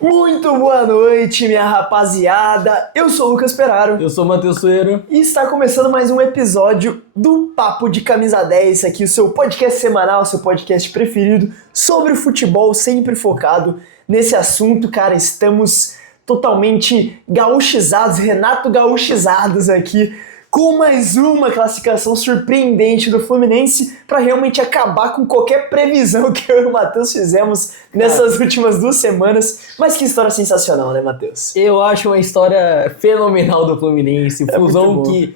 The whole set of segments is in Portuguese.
Muito boa noite, minha rapaziada. Eu sou o Lucas Peraro. Eu sou o Matheus Soeiro. E está começando mais um episódio do Papo de Camisa 10, aqui o seu podcast semanal, seu podcast preferido sobre o futebol, sempre focado nesse assunto. Cara, estamos totalmente gaúchizados, Renato gaúchizados aqui, com mais uma classificação surpreendente do Fluminense para realmente acabar com qualquer previsão que eu e o Matheus fizemos nessas últimas 2 semanas. Mas que história sensacional, né, Matheus? Eu acho uma história fenomenal do Fluminense. O Flusão que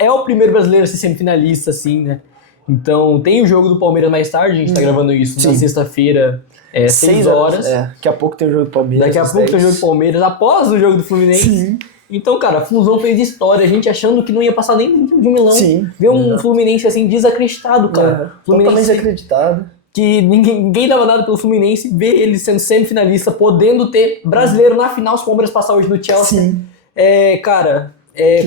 é o primeiro brasileiro a ser semifinalista, assim, né? Então tem o jogo do Palmeiras mais tarde, a gente tá gravando isso na sexta-feira, 6 horas. Daqui a pouco tem o jogo do Palmeiras. Daqui a pouco tem o jogo do Palmeiras, após o jogo do Fluminense. Sim. Então, cara, a Flusão fez história, a gente achando que não ia passar nem de Milão. Sim. Ver um Fluminense assim desacreditado, cara. Totalmente desacreditado. Que ninguém dava nada pelo Fluminense, ver ele sendo semifinalista, podendo ter brasileiro na final, se o Palmeiras passar hoje no Chelsea. Sim. Cara, é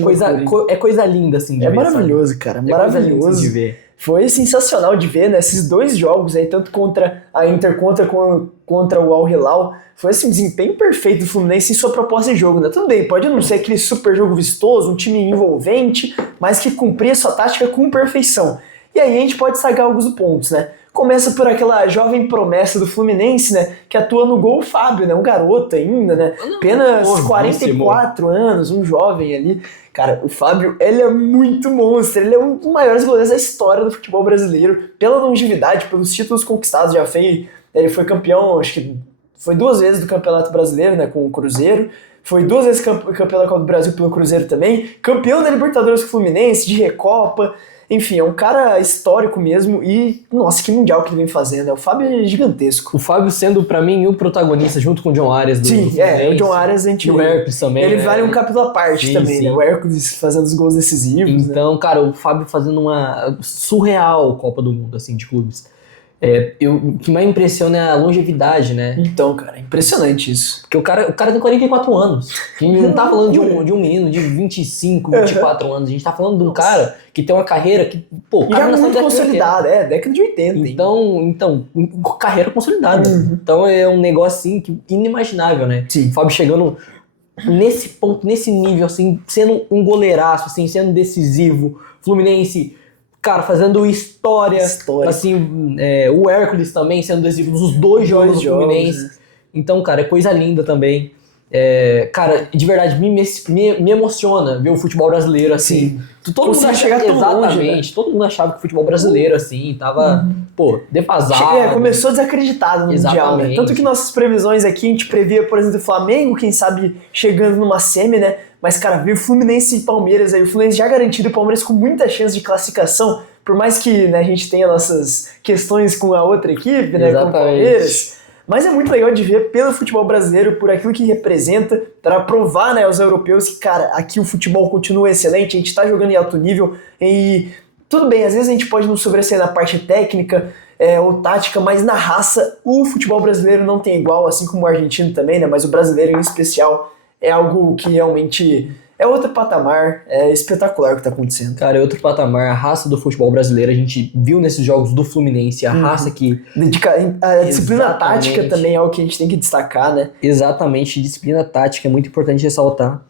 coisa linda, assim, de ver. Maravilhoso, sabe? cara, Maravilhoso maravilhoso de ver. Foi sensacional de ver, né, esses 2 jogos aí, tanto contra a Inter contra o Al Hilal. Foi assim, desempenho perfeito do Fluminense em sua proposta de jogo, né? Tudo bem, pode não ser aquele super jogo vistoso, um time envolvente, mas que cumpria sua tática com perfeição. E aí a gente pode sacar alguns pontos, né? Começa por aquela jovem promessa do Fluminense, né? Que atua no gol, o Fábio, né? Um garoto ainda, né? Apenas 44 anos, um jovem ali. Cara, o Fábio, ele é muito monstro. Ele é um dos maiores goleiros da história do futebol brasileiro. Pela longevidade, pelos títulos conquistados. Ele foi campeão, acho que foi 2 vezes do Campeonato Brasileiro, né? Com o Cruzeiro. Foi 2 vezes campeão da Copa do Brasil pelo Cruzeiro também. Campeão da Libertadores com o Fluminense, de Recopa. Enfim, é um cara histórico mesmo e, nossa, que mundial que ele vem fazendo, né? O Fábio é gigantesco. O Fábio sendo, pra mim, o protagonista, junto com o John Arias do Sim, Fluminense. O John Arias a gente... E o Hércules também, ele né? vale um capítulo à parte também, sim. né? O Hércules fazendo os gols decisivos, Então, cara, o Fábio fazendo uma surreal Copa do Mundo, assim, de clubes. O que mais impressiona é a longevidade, né? Então, cara, impressionante isso. Porque o cara tem 44 anos. A gente não tá falando de um menino de 25, 24 anos. A gente tá falando de um cara que tem uma carreira que, pô, o cara já muito consolidada, década de 80. Então, carreira consolidada. Então é um negócio, assim, inimaginável, né? Sim. O Fábio chegando nesse ponto, nesse nível, assim, sendo um goleiraço, assim, sendo decisivo. Fluminense... Cara, fazendo história. Assim, o Hércules também sendo decisivo nos 2 jogos do Fluminense. Então, cara, é coisa linda também. Cara, de verdade, me emociona ver o futebol brasileiro assim. Sim. Todo mundo achava, chegar tão exatamente, longe, né? Todo mundo achava que o futebol brasileiro assim tava, defasado. Começou desacreditado no Mundial, né? Tanto que nossas previsões aqui, a gente previa, por exemplo, o Flamengo, quem sabe, chegando numa semi, né? Mas, cara, ver Fluminense e Palmeiras aí, o Fluminense já garantido, o Palmeiras com muita chance de classificação, por mais que, né, a gente tenha nossas questões com a outra equipe, né, com o Palmeiras. Mas é muito legal de ver pelo futebol brasileiro, por aquilo que representa, para provar, né, aos europeus que, cara, aqui o futebol continua excelente, a gente tá jogando em alto nível e tudo bem, às vezes a gente pode não sobressair na parte técnica ou tática, mas na raça o futebol brasileiro não tem igual, assim como o argentino também, né, mas o brasileiro em especial é algo que realmente é outro patamar, é espetacular o que tá acontecendo. Cara, é outro patamar, a raça do futebol brasileiro, a gente viu nesses jogos do Fluminense, a raça que... A disciplina tática também é algo que a gente tem que destacar, né? Exatamente, disciplina tática é muito importante ressaltar.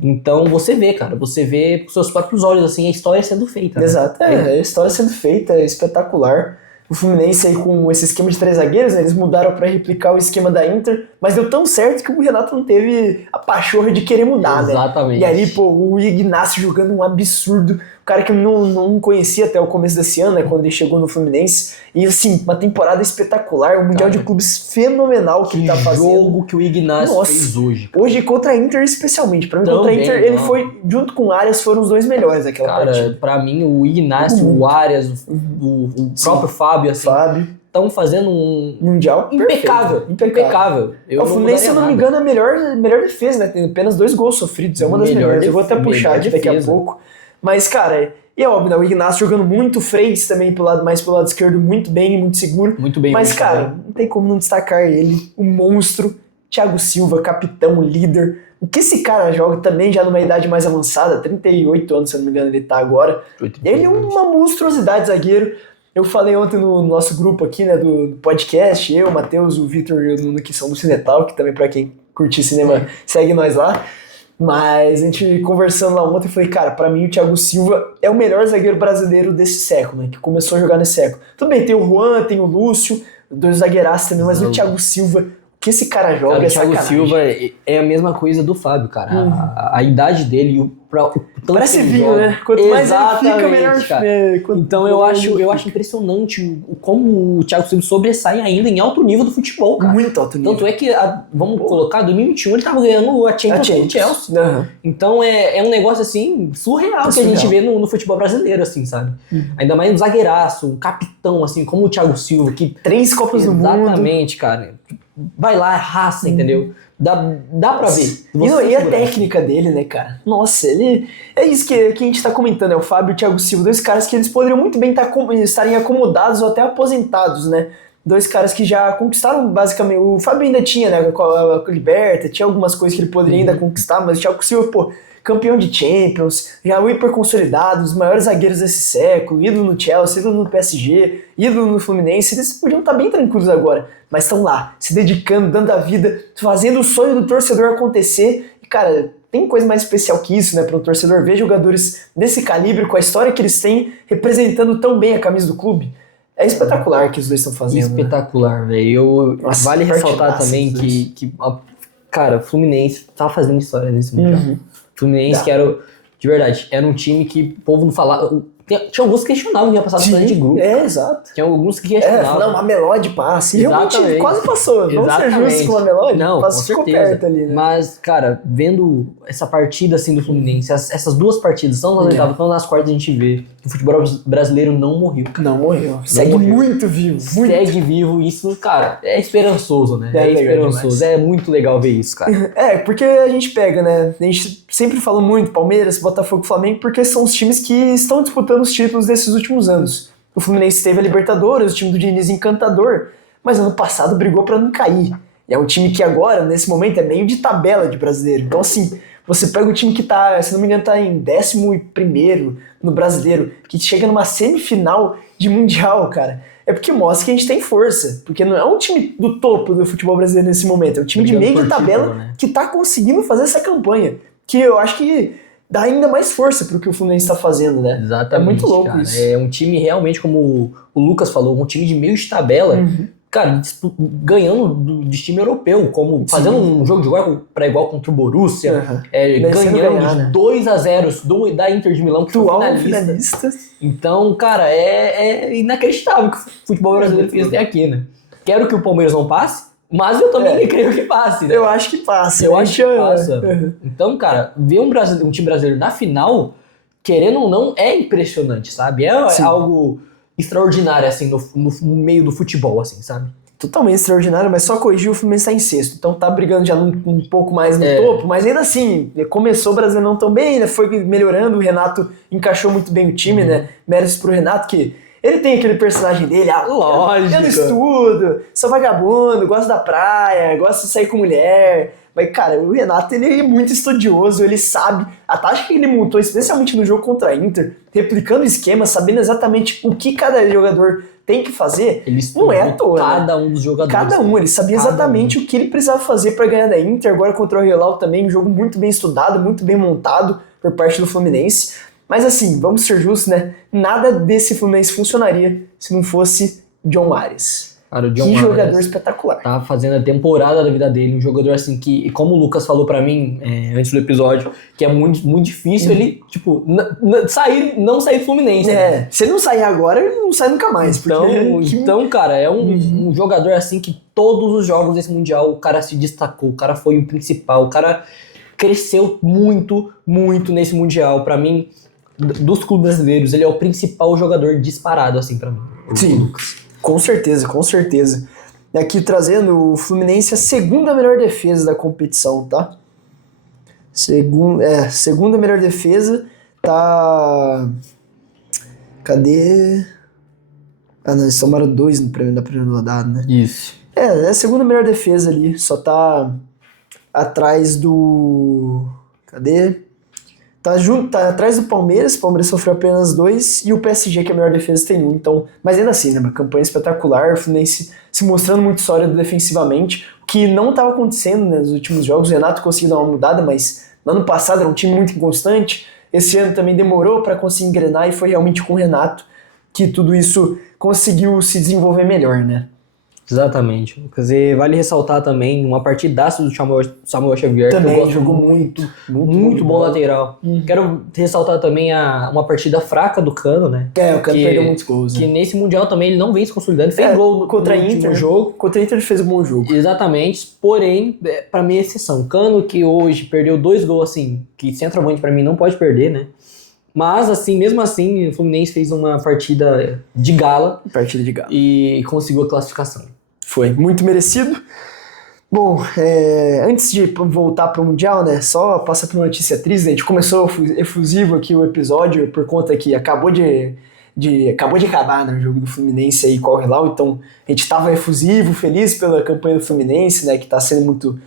Então você vê, cara, com seus próprios olhos, assim, a história sendo feita. Exato, a história sendo feita, é espetacular. O Fluminense aí com esse esquema de 3 zagueiros, né, eles mudaram para replicar o esquema da Inter, mas deu tão certo que o Renato não teve a pachorra de querer mudar, Exatamente. né? E aí, pô, o Ignacio jogando um absurdo, o cara que eu não conhecia até o começo desse ano, né, quando ele chegou no Fluminense, e assim, uma temporada espetacular, um Mundial de Clubes fenomenal que ele tá fazendo. Que jogo que o Ignacio fez hoje. Hoje contra a Inter especialmente, pra mim contra a Inter ele foi, junto com o Arias, foram os 2 melhores daquela partida. Cara, pra mim o Ignacio, o Arias, o próprio Fábio, assim, estão fazendo um Mundial impecável. O Fluminense, se eu não me engano, é a melhor defesa, né? Tem apenas 2 gols sofridos, é uma das melhores. Eu vou até puxar aqui daqui a pouco. Mas, cara, e é óbvio, né? O Ignacio jogando muito, o Freis também mais pelo lado esquerdo, muito bem, muito seguro. Muito bem. Mas, cara, não tem como não destacar ele, o monstro, Thiago Silva, capitão, líder. O que esse cara joga também já numa idade mais avançada, 38 anos, se eu não me engano, ele tá agora. Ele é uma monstruosidade zagueiro. Eu falei ontem no nosso grupo aqui, né, do podcast, eu, o Matheus, o Vitor e o Nuno, que são do Cinetal, que também pra quem curtir cinema, segue nós lá. Mas a gente conversando lá ontem, eu falei, cara, pra mim o Thiago Silva é o melhor zagueiro brasileiro desse século, né, que começou a jogar nesse século. Tudo bem, tem o Juan, tem o Lúcio, dois zagueiraços também, mas o Thiago Silva, o que esse cara joga é sacanagem. O Thiago Silva é a mesma coisa do Fábio, cara. A idade dele e o parece vinho, né? Quanto mais ele fica, melhor Então eu acho impressionante como o Thiago Silva sobressai ainda em alto nível do futebol, cara. Muito alto nível. Tanto é que, vamos colocar, 2021 ele tava ganhando a Champions com o Chelsea. Uhum. Então é um negócio, assim, surreal que a gente vê no futebol brasileiro, assim, sabe? Ainda mais um zagueiraço, um capitão, assim, como o Thiago Silva, que... 3 Copas do Mundo. Exatamente, cara. Vai lá, é raça, entendeu? Dá pra ver. E a técnica dele, né, cara? Nossa, ele... É isso que a gente tá comentando, é o Fábio e o Thiago Silva, 2 caras que eles poderiam muito bem estarem acomodados ou até aposentados, né? 2 caras que já conquistaram basicamente... O Fábio ainda tinha, né, com a Liberta, tinha algumas coisas que ele poderia ainda conquistar, mas o Thiago Silva, pô, campeão de Champions, já o hiper consolidado, os maiores zagueiros desse século, ídolo no Chelsea, ídolo no PSG, ídolo no Fluminense, eles podiam estar bem tranquilos agora, mas estão lá, se dedicando, dando a vida, fazendo o sonho do torcedor acontecer, e cara, tem coisa mais especial que isso, né, para um torcedor ver jogadores desse calibre, com a história que eles têm, representando tão bem a camisa do clube. É espetacular o que os dois estão fazendo. Espetacular, né? Velho. Vale ressaltar também que cara, o Fluminense tá fazendo história nesse Mundial. Fluminense, que era, de verdade, era um time que o povo não falava... Tinha alguns que questionavam que ia passar na de grupo. Exato. Tinha alguns que questionavam. Não, uma Melody passa. E realmente quase passou. Vamos ser justos com a Melody? Não, com ficou perto ali, né? Mas, cara, vendo essa partida assim do Fluminense, essas 2 partidas, tanto nas oitavas quanto nas quartas, a gente vê que o futebol brasileiro não morreu. Não morreu. Segue muito vivo. Segue vivo. Isso, cara, é esperançoso, né? É esperançoso. É muito legal ver isso, cara. Porque a gente pega, né? A gente sempre fala muito Palmeiras, Botafogo, Flamengo, porque são os times que estão disputando os títulos desses últimos anos. O Fluminense teve a Libertadores, o time do Diniz encantador, mas ano passado brigou pra não cair. E é um time que agora, nesse momento, é meio de tabela de brasileiro. Então, assim, você pega o time que tá, se não me engano, tá em 11º no brasileiro, que chega numa semifinal de Mundial, cara. É porque mostra que a gente tem força. Porque não é um time do topo do futebol brasileiro nesse momento. É um time de meio de tabela, né, que tá conseguindo fazer essa campanha. Que eu acho que dá ainda mais força pro que o Fluminense tá fazendo, né? Exatamente, é muito louco, cara. isso. É um time realmente, como o Lucas falou, um time de meio de tabela, cara, ganhando de time europeu, como fazendo um jogo de igual para igual contra o Borussia, ganhando de 2-0 da Inter de Milão, que foi finalista. Então, cara, é inacreditável que o futebol brasileiro fez até aqui, né? Quero que o Palmeiras não passe, mas eu também creio que passe, né? Eu acho que passa. Eu acho que passa. Então, cara, ver um time brasileiro na final, querendo ou não, é impressionante, sabe? É algo extraordinário, assim, no meio do futebol, assim, sabe? Totalmente extraordinário, mas só corrigir, o Fluminense tá em 6º. Então tá brigando já um pouco mais no topo, mas ainda assim, começou o Brasileiro não tão bem, né? Foi melhorando, o Renato encaixou muito bem o time, né? Méritos pro Renato, que ele tem aquele personagem dele, lógico. Eu não estudo, sou vagabundo, gosto da praia, gosto de sair com mulher. Mas, cara, o Renato, ele é muito estudioso, ele sabe a tática que ele montou, especialmente no jogo contra a Inter, replicando o esquema, sabendo exatamente o que cada jogador tem que fazer, ele não é à toa. Cada um dos jogadores. Cada um, ele sabia exatamente o que ele precisava fazer para ganhar da Inter, agora contra o Al-Hilal também, um jogo muito bem estudado, muito bem montado por parte do Fluminense. Mas assim, vamos ser justos, né? Nada desse Fluminense funcionaria se não fosse John Arias. Cara, o John que Arias jogador espetacular. Tá fazendo a temporada da vida dele, um jogador assim que, como o Lucas falou pra mim antes do episódio, que é muito, muito difícil ele, tipo, não sair do Fluminense. Né? Se ele não sair agora, ele não sai nunca mais. Então, cara, é um jogador assim que todos os jogos desse Mundial o cara se destacou, o cara foi o principal, o cara cresceu muito, muito nesse Mundial. Pra mim, dos clubes brasileiros, ele é o principal jogador disparado, assim, pra mim. Sim, Lucas. Com certeza, com certeza. E aqui trazendo o Fluminense a segunda melhor defesa da competição, tá? Segunda melhor defesa tá... Cadê? Não, eles tomaram 2 na primeira rodada, né? Isso. É a segunda melhor defesa ali, só tá atrás do... Cadê? tá atrás do Palmeiras. O Palmeiras sofreu apenas 2 e o PSG, que é a melhor defesa, tem 1. Então, mas ainda assim, né, uma campanha espetacular. O Fluminense se mostrando muito sólido defensivamente, o que não estava acontecendo, né, nos últimos jogos. O Renato conseguiu dar uma mudada, mas no ano passado era um time muito inconstante. Esse ano também demorou para conseguir engrenar e foi realmente com o Renato que tudo isso conseguiu se desenvolver melhor, né? Exatamente, Lucas. E vale ressaltar também uma partidaça do Samuel Xavier, também que eu gosto jogou muito bom lateral. Quero ressaltar também uma partida fraca do Cano, né? O Cano perdeu muitos gols. Que né? nesse Mundial também ele não vem se consolidando. Fez gol contra a Inter no jogo. Contra a Inter ele fez um bom jogo. Exatamente, porém, pra mim é exceção. Cano, que hoje perdeu 2 gols, assim, que centroavante pra mim não pode perder, né? Mas, assim, mesmo assim, o Fluminense fez uma partida de gala. E conseguiu a classificação. Foi muito merecido. Bom, antes de voltar para o Mundial, né, só passar por uma notícia triste. A gente começou efusivo aqui o episódio por conta que acabou de acabar, né, o jogo do Fluminense aí com o Al-Hilal. Então a gente estava efusivo, feliz pela campanha do Fluminense, né, que está sendo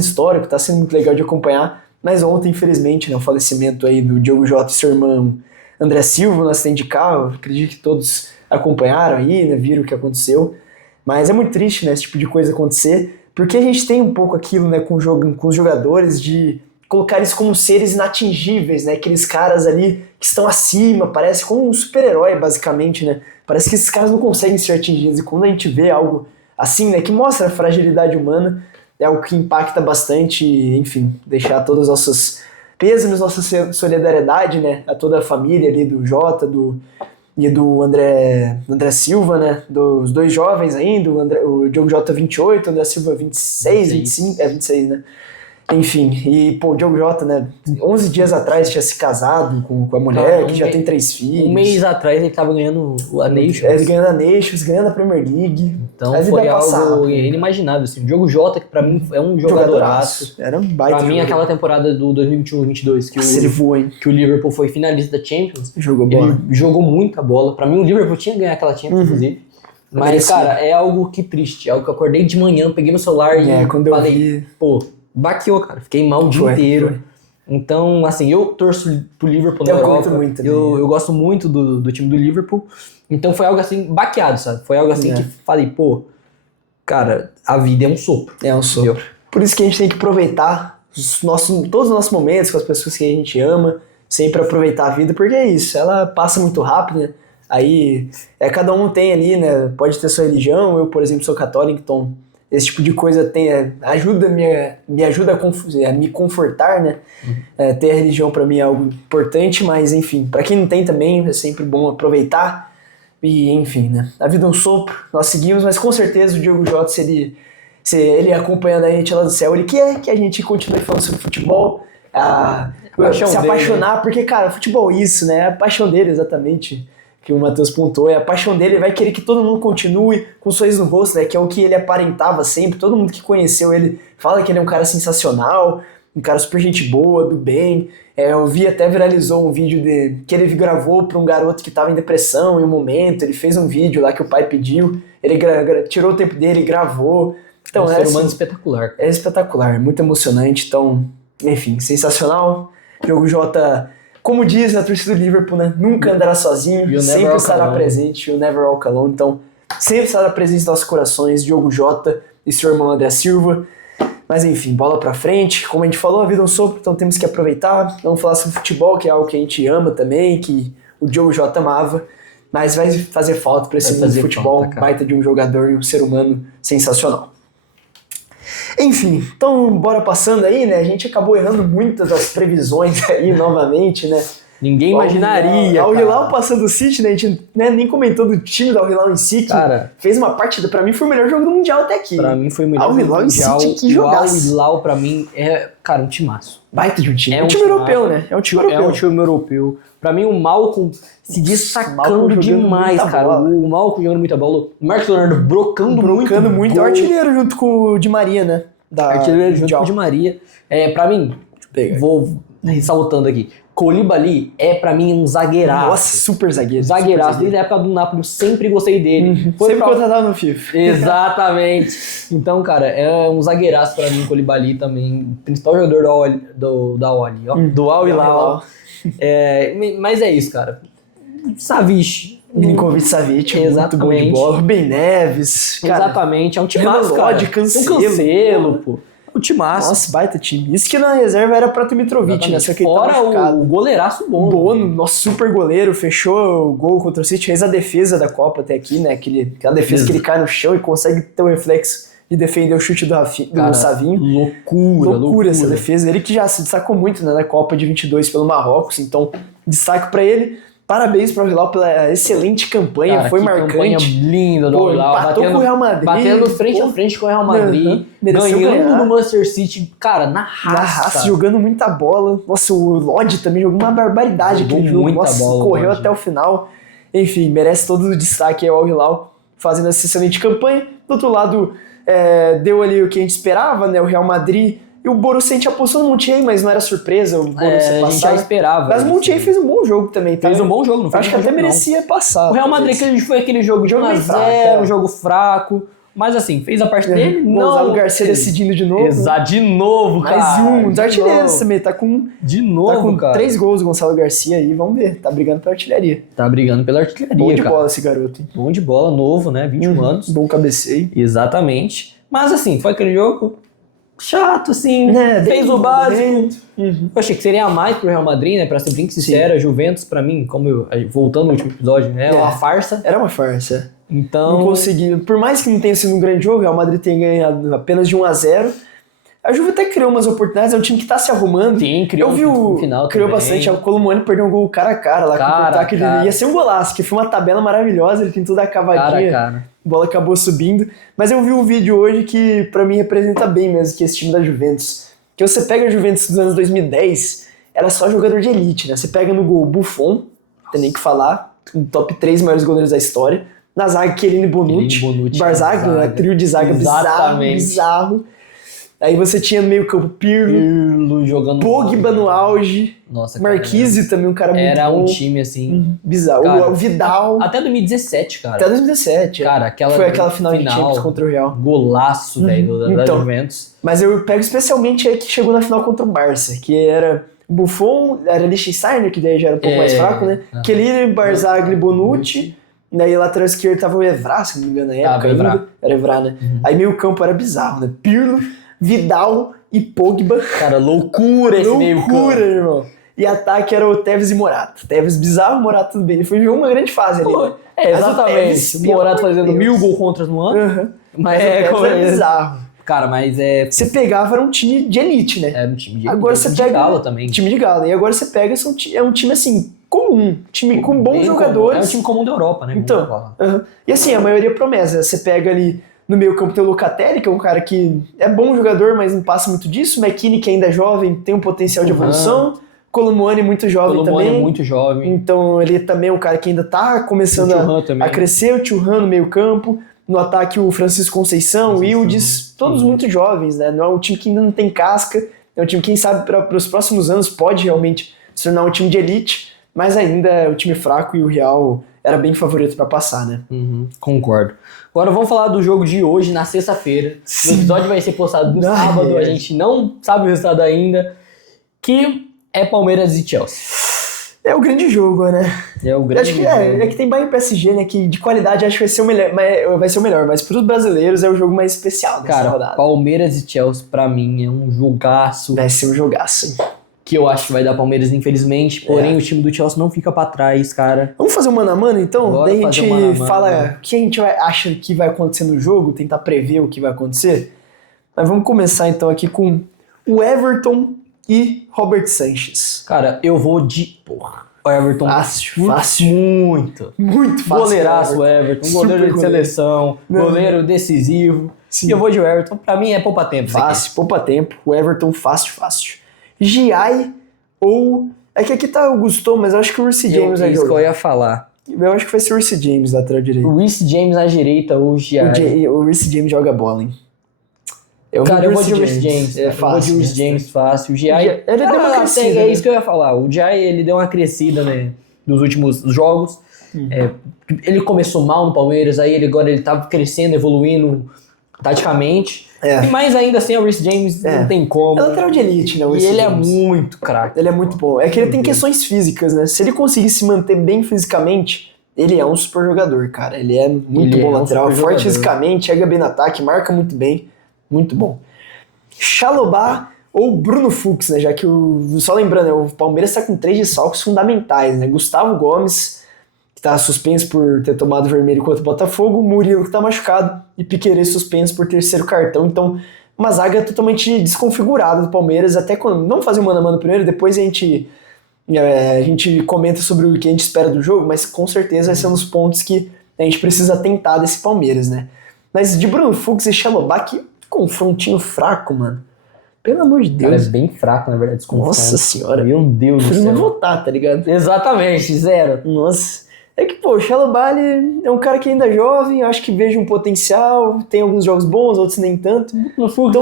histórico, está sendo muito legal de acompanhar. Mas ontem, infelizmente, né, o falecimento aí do Diogo Jota e seu irmão André Silva no acidente de carro. Acredito que todos acompanharam aí, né, viram o que aconteceu. Mas é muito triste, né, esse tipo de coisa acontecer, porque a gente tem um pouco aquilo, né, com os jogadores de colocar eles como seres inatingíveis, né, aqueles caras ali que estão acima, parece como um super-herói, basicamente, né, parece que esses caras não conseguem ser atingidos, e quando a gente vê algo assim, né, que mostra a fragilidade humana, é algo que impacta bastante, enfim, deixar todos os nossos pêsames, nossa solidariedade, né, a toda a família ali do Jota, e do André Silva, né, dos dois jovens ainda, o Diogo Jota 28, o André Silva 26, 25, 26, né, enfim, e pô, o Diogo Jota, né, 11 dias atrás tinha se casado com a mulher, que já tem 3 filhos. Um mês atrás ele tava ganhando a Nations. Ele ganhando a Nations, ganhando a Premier League. Então foi algo inimaginável, assim. O Diogo Jota, que pra mim é um jogadoraço. Era um baita. Pra mim, aquela temporada do 2021-22, que o Liverpool foi finalista da Champions, jogou bola. Ele jogou muita bola. Pra mim, o Liverpool tinha que ganhar aquela Champions, inclusive. Mas, cara, é algo que triste. É algo que eu acordei de manhã, peguei meu celular e quando falei, pô, baqueou, cara. Fiquei mal o dia inteiro. Então, assim, eu torço pro Liverpool na Europa. Eu gosto muito do time do Liverpool. Então foi algo assim, baqueado, sabe? Foi algo assim que falei, pô, cara, a vida é um sopro. É um sopro. Entendeu? Por isso que a gente tem que aproveitar todos os nossos momentos com as pessoas que a gente ama, sempre aproveitar a vida, porque é isso, ela passa muito rápido, né? Aí, cada um tem ali, né? Pode ter sua religião, eu, por exemplo, sou católico, então esse tipo de coisa me ajuda a me confortar, né? Ter a religião pra mim é algo importante, mas enfim, pra quem não tem também, é sempre bom aproveitar. E enfim, né? A vida é um sopro, nós seguimos, mas com certeza o Diogo Jota, se ele acompanhando a gente lá do céu, ele quer que a gente continue falando sobre futebol, se apaixonar, porque, cara, futebol é isso, né? É a paixão dele, exatamente, que o Matheus pontuou, é a paixão dele, ele vai querer que todo mundo continue com um sorriso no rosto, né? Que é o que ele aparentava sempre, todo mundo que conheceu ele fala que ele é um cara sensacional, um cara super gente boa, do bem. Eu vi, até viralizou um vídeo que ele gravou para um garoto que estava em depressão em um momento, ele fez um vídeo lá que o pai pediu, ele tirou o tempo dele, gravou. Então, um ser humano espetacular. É espetacular, muito emocionante, então, enfim, sensacional. Diogo Jota, como diz a torcida do Liverpool, né, nunca andará sozinho, sempre estará presente, you'll never walk alone, então, sempre estará presente nos nossos corações, Diogo Jota e seu irmão André Silva. Mas enfim, bola pra frente, como a gente falou, a vida é um sopro, então temos que aproveitar, vamos falar sobre futebol, que é algo que a gente ama também, que o Diogo Jota amava, mas vai fazer falta pra esse mundo de futebol, baita de um jogador e um ser humano sensacional. Enfim, então bora passando aí, né, a gente acabou errando muitas das previsões aí novamente, né. Ninguém imaginaria. Al-Hilal passando o City, né? A gente nem comentou do time do Al-Hilal em si, que fez uma partida. Pra mim foi o melhor jogo do Mundial até aqui. Pra mim foi o melhor jogo do Mundial. O Al-Hilal pra mim é, cara, um timaço. Baita de um time. É um time europeu, né? É um time europeu. É um time europeu. Pra mim o Malcom se destacando demais, cara. O Malcom jogando muita bola. O Marcos Leonardo brocando muito. É o artilheiro junto com o Di Maria, né? Artilheiro junto com o Di Maria. Pra mim, vou ressaltando aqui. Koulibaly é pra mim um zagueiraço. Nossa, super zagueiro. Zagueiraço. Desde a época do Napoli eu sempre gostei dele. Sempre contratado no FIFA. Exatamente. Então, cara, é um zagueiraço pra mim, Koulibaly também. Principal jogador do Al Hilal. Mas é isso, cara. Savic. Milinkovic-Savic, muito bom de bola. Rubem Neves. Cara, exatamente. É um timaço, cara. Cancelo, pô. O timaço. Nossa, baita time. Isso que na reserva era pra ter Mitrovic, né? Só que fora o goleiraço bom. Bono, nosso super goleiro, fechou o gol contra o City, fez a defesa da Copa até aqui, né? Aquela defesa que ele cai no chão e consegue ter o reflexo de defender o chute do Savinho. Loucura essa defesa. Ele que já se destacou muito, né, na Copa de 22 pelo Marrocos, então destaque pra ele. Parabéns para o Hilal pela excelente campanha, cara, foi marcante. Campanha linda do Hilal, empatou com o Real Madrid. Batendo frente a frente com o Real Madrid, ganhando no Manchester City, cara, na raça. Jogando muita bola. Nossa, o Lodge também jogou uma barbaridade aquele jogo. Nossa, correu até o final. Enfim, merece todo o destaque ao Hilal, fazendo essa excelente campanha. Do outro lado, deu ali o que a gente esperava, né? O Real Madrid. E o Borussia, a gente apostou no Montiel, mas não era surpresa. O Borussia a gente já esperava. Mas o Montiel fez um bom jogo também. Fez um bom jogo, não fez? Acho que até merecia passar. O Real Madrid foi aquele jogo de 1-0, um jogo fraco. Mas assim, fez a parte dele. Gonzalo Garcia decidindo de novo. Exato, de novo, cara. Mais um, dos artilheiros também. Tá com 3 gols o Gonçalo Garcia aí, vamos ver. Tá brigando pela artilharia. Tá brigando pela artilharia, bom de bola esse garoto. Bom de bola, novo, né? 21 anos. Bom cabeceio. Exatamente. Mas assim, foi aquele jogo chato, assim, fez o básico. Eu achei que seria mais pro Real Madrid, né? Pra ser bem sincero, a Juventus, pra mim, voltando ao último episódio, né? Uma farsa. Era uma farsa. Então... Não consegui. Por mais que não tenha sido um grande jogo, o Real Madrid tenha ganhado apenas de 1-0. A Juve até criou umas oportunidades, é um time que tá se arrumando. Sim, criou no final criou também. Bastante. O Colomani perdeu um gol cara a cara lá. Que ia ser um golaço, que foi uma tabela maravilhosa, ele tentou dar a cavadinha. Cara. A bola acabou subindo. Mas eu vi um vídeo hoje que pra mim representa bem mesmo que esse time da Juventus. Que você pega a Juventus dos anos 2010, era só jogador de elite, né? Você pega no gol Buffon, não tem nem o que falar, um top 3 maiores goleiros da história. Na zaga, Chiellini, Bonucci, Barzagli, trio de zaga bizarro. Aí você tinha no meio campo Pirlo jogando Pogba no auge. Nossa, Marquise também, um cara muito bom. Era um time assim... bizarro. Cara, o Vidal. Até 2017, cara. Até 2017. Cara, foi aquela final de Champions contra o Real. Golaço, velho, da Juventus. Mas eu pego especialmente aí que chegou na final contra o Barça, que era Buffon, era Lichtsteiner, que daí já era um pouco mais fraco, né? Chiellini, Barzagli, Bonucci. Daí lateral esquerdo tava o Evra, se não me engano, na época. Era Evra, né? Aí meio campo era bizarro, né? Pirlo, Vidal e Pogba. Cara, loucura esse meio campo. Loucura, irmão. E ataque era o Tevez e Morata. Tevez bizarro, Morata tudo bem. Ele foi uma grande fase ali. Né? Exatamente. O Morata fazendo 1000 gol contras no ano. Mas era bizarro. Cara, mas Você pegava, era um time de elite, né? Era um time de elite. Agora você pega gala também. Time de gala. E agora você pega, é um time assim, comum. Time com bons jogadores. É um time comum da Europa, né? Então. E assim, a maioria promessa. Você pega ali no meio campo tem o Locatelli, que é um cara que é bom jogador, mas não passa muito disso. McKinney, que ainda é jovem, tem um potencial de evolução. Colomani, muito jovem também. É muito jovem. Então ele também é um cara que ainda tá começando a crescer. O Thuram no meio campo. No ataque o Francisco Conceição, o Ildes, todos muito jovens, né? Não é um time que ainda não tem casca. É um time que, quem sabe, para os próximos anos pode realmente se tornar um time de elite, mas ainda é um time fraco e o Real era bem favorito para passar, né? Concordo. Agora vamos falar do jogo de hoje, na sexta-feira. O episódio vai ser postado no sábado, a gente não sabe o resultado ainda, que é Palmeiras e Chelsea. É o grande jogo, né? É o grande jogo. É que tem Bayern e PSG, né? Que de qualidade acho que vai ser o melhor, mas para os brasileiros é o jogo mais especial dessa rodada. Palmeiras e Chelsea, pra mim, é um jogaço. Vai ser um jogaço. Que eu acho que vai dar Palmeiras, infelizmente. Porém, o time do Chelsea não fica pra trás, cara. Vamos fazer um mano a mano, então? Bora. Daí a gente fala o que a gente acha que vai acontecer no jogo, tentar prever o que vai acontecer. Mas vamos começar, então, aqui com o Everton e Robert Sanchez. Cara, eu vou de... O Everton. Fácil. Muito fácil. Goleiraço, o Everton. Goleiro de seleção. Goleiro decisivo. Sim. E eu vou de Everton. Pra mim é poupa-tempo. Fácil, poupa-tempo. O Everton, fácil. Giai ou... É que aqui tá o Gusto, mas eu acho que o Reece James vai jogar. Isso que eu ia falar. Eu acho que vai ser o Reece James lateral direito. O Reece James à direita ou o Giai? O Reece James joga bola, hein? Cara, eu vou de Reece James. É fácil. Eu vou de Reece James fácil. O G.I. Ele deu uma crescida. É né? isso que eu ia falar. O G.I. ele deu uma crescida, né? Nos últimos jogos. Ele começou mal no Palmeiras, aí agora ele tá crescendo, evoluindo taticamente. Mas ainda assim, o Reece James não tem como. É lateral de elite, né? E ele é muito craque. Ele é muito bom. É que ele tem questões físicas, né? Se ele conseguir se manter bem fisicamente, ele é um super jogador, cara. Ele é muito bom lateral, forte fisicamente, chega bem no ataque, marca muito bem. Muito bom. Chalobah ou Bruno Fux, né? Já que só lembrando, o Palmeiras tá com 3 desfalques fundamentais, né? Gustavo Gomes, que tá suspenso por ter tomado vermelho contra o Botafogo, Murilo, que tá machucado, e Piquerez suspenso por terceiro cartão. Então, uma zaga totalmente desconfigurada do Palmeiras, até quando... Vamos fazer o mano a mano primeiro, depois a gente comenta sobre o que a gente espera do jogo, mas com certeza vai ser um dos pontos que a gente precisa tentar desse Palmeiras, né? Mas de Bruno Fux e Chalobah, que confrontinho fraco, mano. Pelo amor de Deus. Cara, é bem fraco, na verdade, esse confronto. Nossa senhora. Meu Deus do céu. Prefiro não votar, tá ligado? Exatamente, 0. Nossa. É que, pô, o Chalobah, ele é um cara que ainda é jovem, acho que vejo um potencial, tem alguns jogos bons, outros nem tanto. O Fux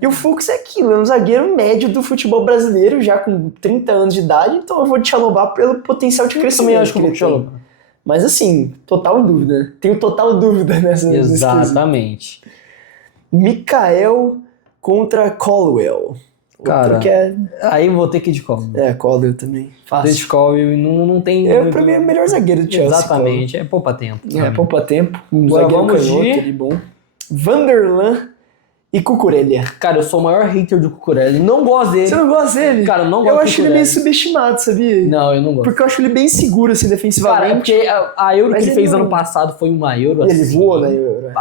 E o Fux é aquilo, é um zagueiro médio do futebol brasileiro, já com 30 anos de idade, então eu vou de Chalobah pelo potencial de crescimento. Eu também acho que eu vou de Chalobah. Mas assim, total dúvida. Tenho total dúvida nessa. Exatamente. Mikael contra Colwell. Cara, aí vou ter que ir de Colwell. Colwell também. Fácil. De Colwell não tem... Pra mim é o melhor zagueiro do Chelsea. Exatamente, Colwell. É poupa tempo. Poupa tempo. Um Agora zagueiro vamos canhoto ali, bom. Vanderlan e Cucurella. Cara, eu sou o maior hater do Cucurella. Não gosto dele. Você não gosta dele? Cara, eu não gosto Eu do acho ele meio subestimado, sabia? Não, eu não gosto. Porque eu acho ele bem seguro, assim, defensivamente. Cara, porque a Euro que ele fez não... ano passado foi uma Euro, ele assim... voou na Euro.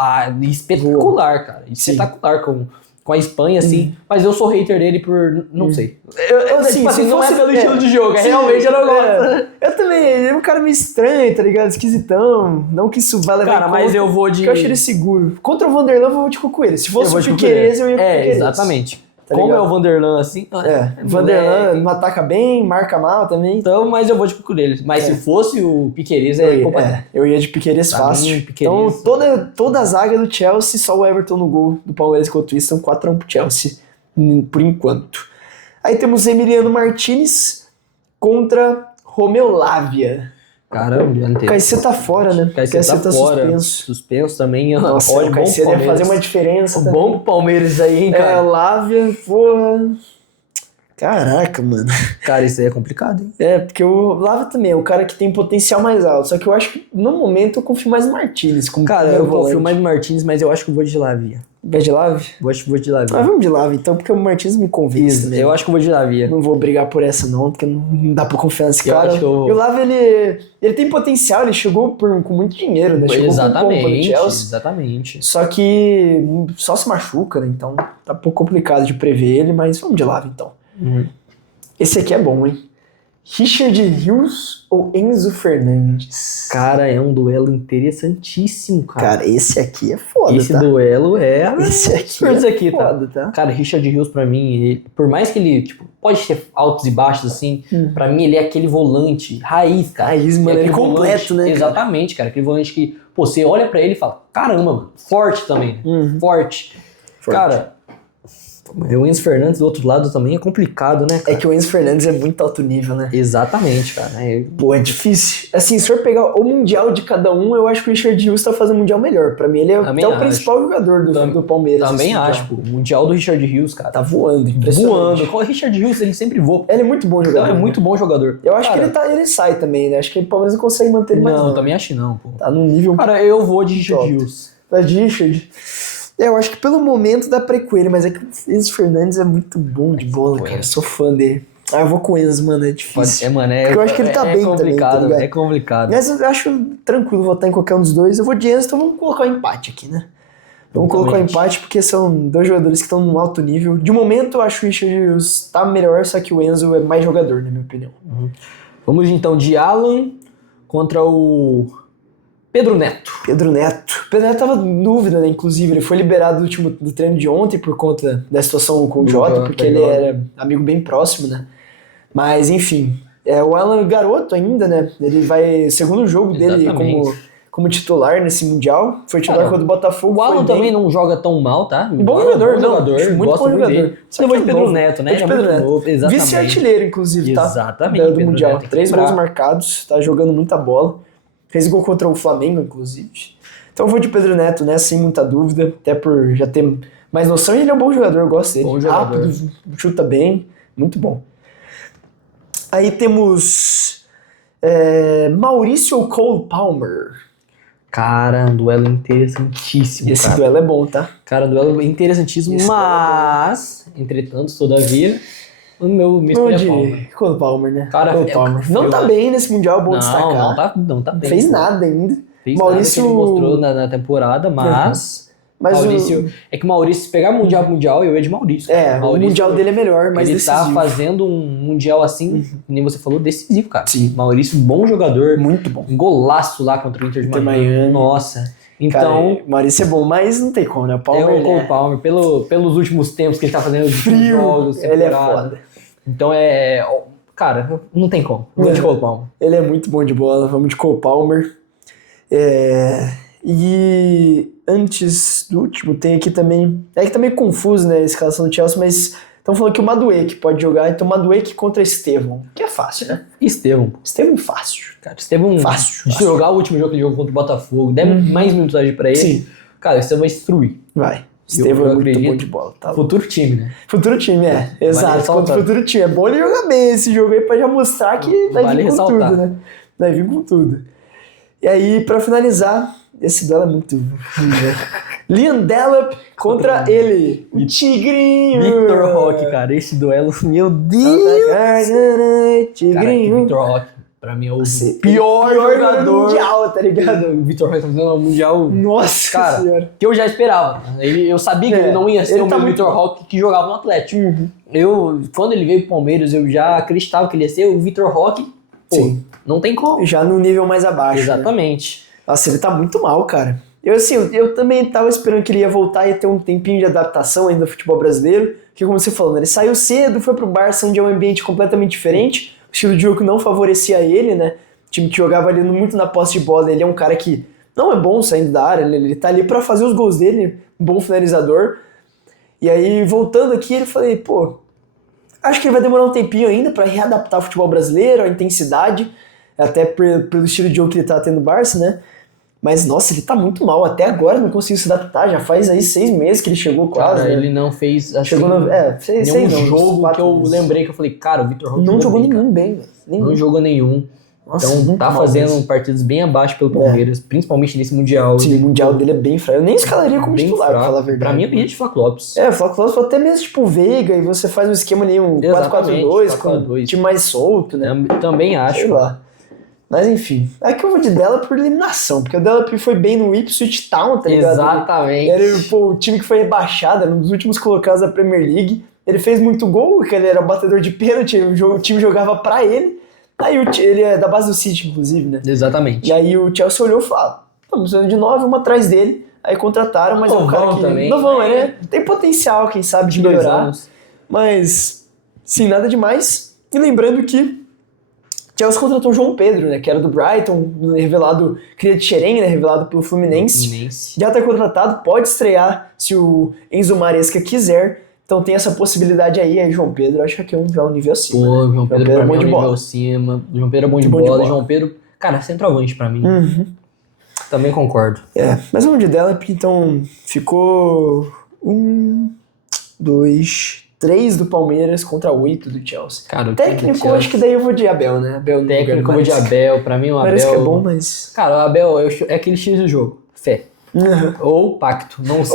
Espetacular, cara. Espetacular com a Espanha, assim. Mas eu sou hater dele por... Não sei. Assim, assim, não é pelo estilo de jogo. Realmente eu não gosto. Eu também. Ele é um cara meio estranho, tá ligado? Esquisitão. Não que isso vai levar cara, mas eu vou de... Porque eu acho ele seguro. Contra o Vanderlan, eu vou de Cucurella. Se fosse o Piquerez, eu ia com o Piquerez. Exatamente. Tá como ligado? é o Vanderlan, assim... Vanderlan não ataca bem, marca mal também. Então, mas eu vou de Cucurella. Mas se fosse o Piquerez, eu ia de Piquerez fácil. Piquerez. Então, toda a zaga do Chelsea, só o Everton no gol do Palmeiras enquanto isso, são 4-1 pro Chelsea, por enquanto. Aí temos Emiliano Martinez contra Romeu Lavia. Caramba, o Caicedo tá fora, né? O Caicedo tá fora. Suspenso também. Nossa, o Caicedo ia fazer uma diferença. Bom pro Palmeiras aí, hein, cara? Lavia, porra. Caraca, mano. Cara, isso aí é complicado, hein? Porque o Lavia também é o cara que tem potencial mais alto. Só que eu acho que, no momento, eu confio mais no Martinez. Cara, eu confio mais no Martinez, mas eu acho que eu vou de Lavia. Vai de Lavia? Vou de Lavia. Vamos de Lavia, então, porque o Martinez me convence também. Eu acho que eu vou de Lavia. Não vou brigar por essa, não, porque não dá pra confiar nesse cara. E o Lavia, ele tem potencial, ele chegou com muito dinheiro, né? Chegou exatamente, com pompa no Chelsea. Exatamente. Só que só se machuca, né? Então tá um pouco complicado de prever ele, mas vamos de Lavia, então. Esse aqui é bom, hein? Richard Rios ou Enzo Fernandes? Cara, é um duelo interessantíssimo, cara. Cara, esse aqui é foda, Esse duelo Esse aqui é foda, tá? Cara, Richard Rios pra mim, por mais que ele, pode ter altos e baixos, assim, pra mim ele é aquele volante raiz, cara. Raiz, mano, ele é completo, né? Exatamente, cara. Aquele volante que, você olha pra ele e fala, caramba, mano, forte também, forte. Cara... O Enzo Fernandes do outro lado também é complicado, né, cara? É que o Enzo Fernandes é muito alto nível, né? Exatamente, cara. Pô, é difícil. Assim, se for pegar o mundial de cada um, eu acho que o Richard Rios tá fazendo o mundial melhor. Pra mim, ele é até o principal jogador do Palmeiras. Também acho, pô. O mundial do Richard Rios, cara. Tá voando, impressionante. O Richard Rios, ele sempre voa. Ele é muito bom jogador. Ele é muito bom jogador. Eu acho que ele sai também, né? Acho que o Palmeiras não consegue manter ele mais. Não, também acho que não, pô. Tá no nível... Cara, eu vou de Richard Rios. Vai de Richard? Eu acho que pelo momento dá pra ir com ele, mas é que o Enzo Fernandes é muito bom de bola, cara. Eu sou fã dele. Eu vou com o Enzo, mano, é difícil. Porque eu acho que ele tá bem complicado, também, tá é complicado. Mas eu acho tranquilo votar em qualquer um dos dois. Eu vou de Enzo, então vamos colocar o empate aqui, né? Vamos colocar o empate porque são dois jogadores que estão num alto nível. De momento, eu acho que o Richard tá melhor, só que o Enzo é mais jogador, na minha opinião. Vamos então de Alan contra o... Pedro Neto. Pedro Neto tava em dúvida, né? Inclusive, ele foi liberado do treino de ontem por conta da situação com o Jota, porque ele era amigo bem próximo, né? Mas, enfim, o Alan garoto ainda, né? Ele vai... Segundo jogo dele como titular nesse Mundial. Foi titular contra o Botafogo. O Alan também não joga tão mal, tá? Bom jogador, muito bom jogador. Você levou de Pedro Neto, né? De Pedro Neto. Vice-artilheiro, inclusive, tá? Exatamente. Do Mundial. 3 gols marcados, tá jogando muita bola. Fez gol contra o Flamengo, inclusive. Então eu vou de Pedro Neto, né? Sem muita dúvida. Até por já ter mais noção. E ele é um bom jogador, eu gosto dele. Bom jogador. Rápido, chuta bem. Muito bom. Aí temos Maurício ou Cole Palmer. Cara, um duelo interessantíssimo. Esse duelo é bom, tá? Cara, um duelo interessantíssimo, mas, entretanto, todavia, o meu escolha é Palmer. Cole Palmer, né? Cara, Cole Palmer. Não tá bem nesse Mundial, bom destacar. Não tá bem. Fez nada ainda. Maurício nada que ele mostrou na temporada, mas Maurício, é que o Maurício, se pegar Mundial, eu ia de Maurício. O Mundial dele é melhor, mas ele decisivo. Tá fazendo um Mundial assim, nem você falou, decisivo, cara. Sim. Maurício, bom jogador. Muito bom. Um golaço lá contra o Inter de Miami. Nossa. Então, cara, Maurício é bom, mas não tem como, né? O Palmer, o Palmer, pelos últimos tempos que ele tá fazendo os jogos, ele é foda. Então cara, não tem como. Vamos de Cole Palmer. Ele é muito bom de bola, vamos de Cole Palmer. E antes do último, tem aqui também... É que tá meio confuso, né, a escalação do Chelsea, mas estão falando que o Madueke pode jogar, então Madueke contra Estevão, que é fácil, né? Estevão Fácil. Cara, Estevão... Fácil. De jogar o último jogo que ele jogou contra o Botafogo, der mais minutagem pra ele. Sim. Cara, Estevão vai destruir. Vai. Estevão é muito bom de bola. Tá? Futuro time, né? Futuro time, exato. Contra o futuro time. É bom ele jogar bem esse jogo aí pra já mostrar que vai vir com tudo, né? Vai vir com tudo. E aí, pra finalizar, esse duelo é muito... Liam Delap contra ele, o Tigrinho. Victor Roque, cara, esse duelo, meu Deus. Tigrinho. Cara, Victor Roque, pra mim é o pior jogador mundial, tá ligado? O Victor Roque tá fazendo um mundial... Nossa, cara, senhora. Que eu já esperava. Eu sabia que ele não ia ser o meu Victor Roque que jogava no Atlético. Quando ele veio pro Palmeiras, eu já acreditava que ele ia ser o Victor Roque. Sim. Não tem como. Já no nível mais abaixo. Exatamente. Né? Nossa, ele tá muito mal, cara. Eu também tava esperando que ele ia voltar e ia ter um tempinho de adaptação ainda no futebol brasileiro. Que, como você falou, né? Ele saiu cedo, foi pro Barça, onde é um ambiente completamente diferente. O estilo de jogo não favorecia ele, né? O time que jogava ali muito na posse de bola. Ele é um cara que não é bom saindo da área. Ele tá ali pra fazer os gols dele. Um bom finalizador. E aí, voltando aqui, eu falei, acho que ele vai demorar um tempinho ainda pra readaptar o futebol brasileiro, a intensidade. Até pelo estilo de jogo que ele tá tendo no Barça, né? Mas, nossa, ele tá muito mal. Até agora não conseguiu se adaptar. Já faz aí 6 meses que ele chegou quase. Cara, ele não fez... Chegou nenhum jogo que eu lembrei que eu falei, cara, o Victor Roque não jogou nenhum bem. Não jogou nenhum. Nossa, então tá fazendo partidas bem abaixo pelo Palmeiras, principalmente nesse Mundial. Sim, o Mundial dele é bem fraco. Eu nem escalaria como titular, pra falar a verdade. Pra mim, eu ia de Flávio Lopes. Flávio Lopes, até mesmo tipo Veiga, e você faz um esquema ali, um 4-4-2, com um time mais solto, né? Também acho. Sei lá. Mas enfim, aqui eu vou de Delap por eliminação, porque o Delap foi bem no Ipswich Town, tá ligado? Exatamente. Era o time que foi rebaixado, era um dos últimos colocados da Premier League. Ele fez muito gol, porque ele era batedor de pênalti, o time jogava pra ele. Aí ele é da base do City, inclusive, né? Exatamente. E aí o Chelsea olhou e falou, estamos precisando de 9, uma atrás dele. Aí contrataram, mas é um cara que... Também. Novão, né? Tem potencial, quem sabe, de melhorar. Mas, sim, nada demais. E lembrando que Chelsea contratou o João Pedro, né? Que era do Brighton, revelado, cria de Xerém, né? Revelado pelo Fluminense. Já tá contratado, pode estrear se o Enzo Maresca quiser. Então tem essa possibilidade aí João Pedro, acho que aqui é um nível acima. Pô, João Pedro é bom de bola. Acima. João Pedro é bom de bola. João Pedro, cara, centroavante pra mim. Também concordo. Mas vamos de Delap, então ficou 1, 2, 3 do Palmeiras contra 8 do Chelsea. Cara, o técnico, acho que daí eu vou de Abel, né? Abel técnico, eu vou de Abel. Pra mim, o Abel... Parece que é bom, mas... Cara, o Abel é aquele X do jogo. Fé. Ou pacto. Não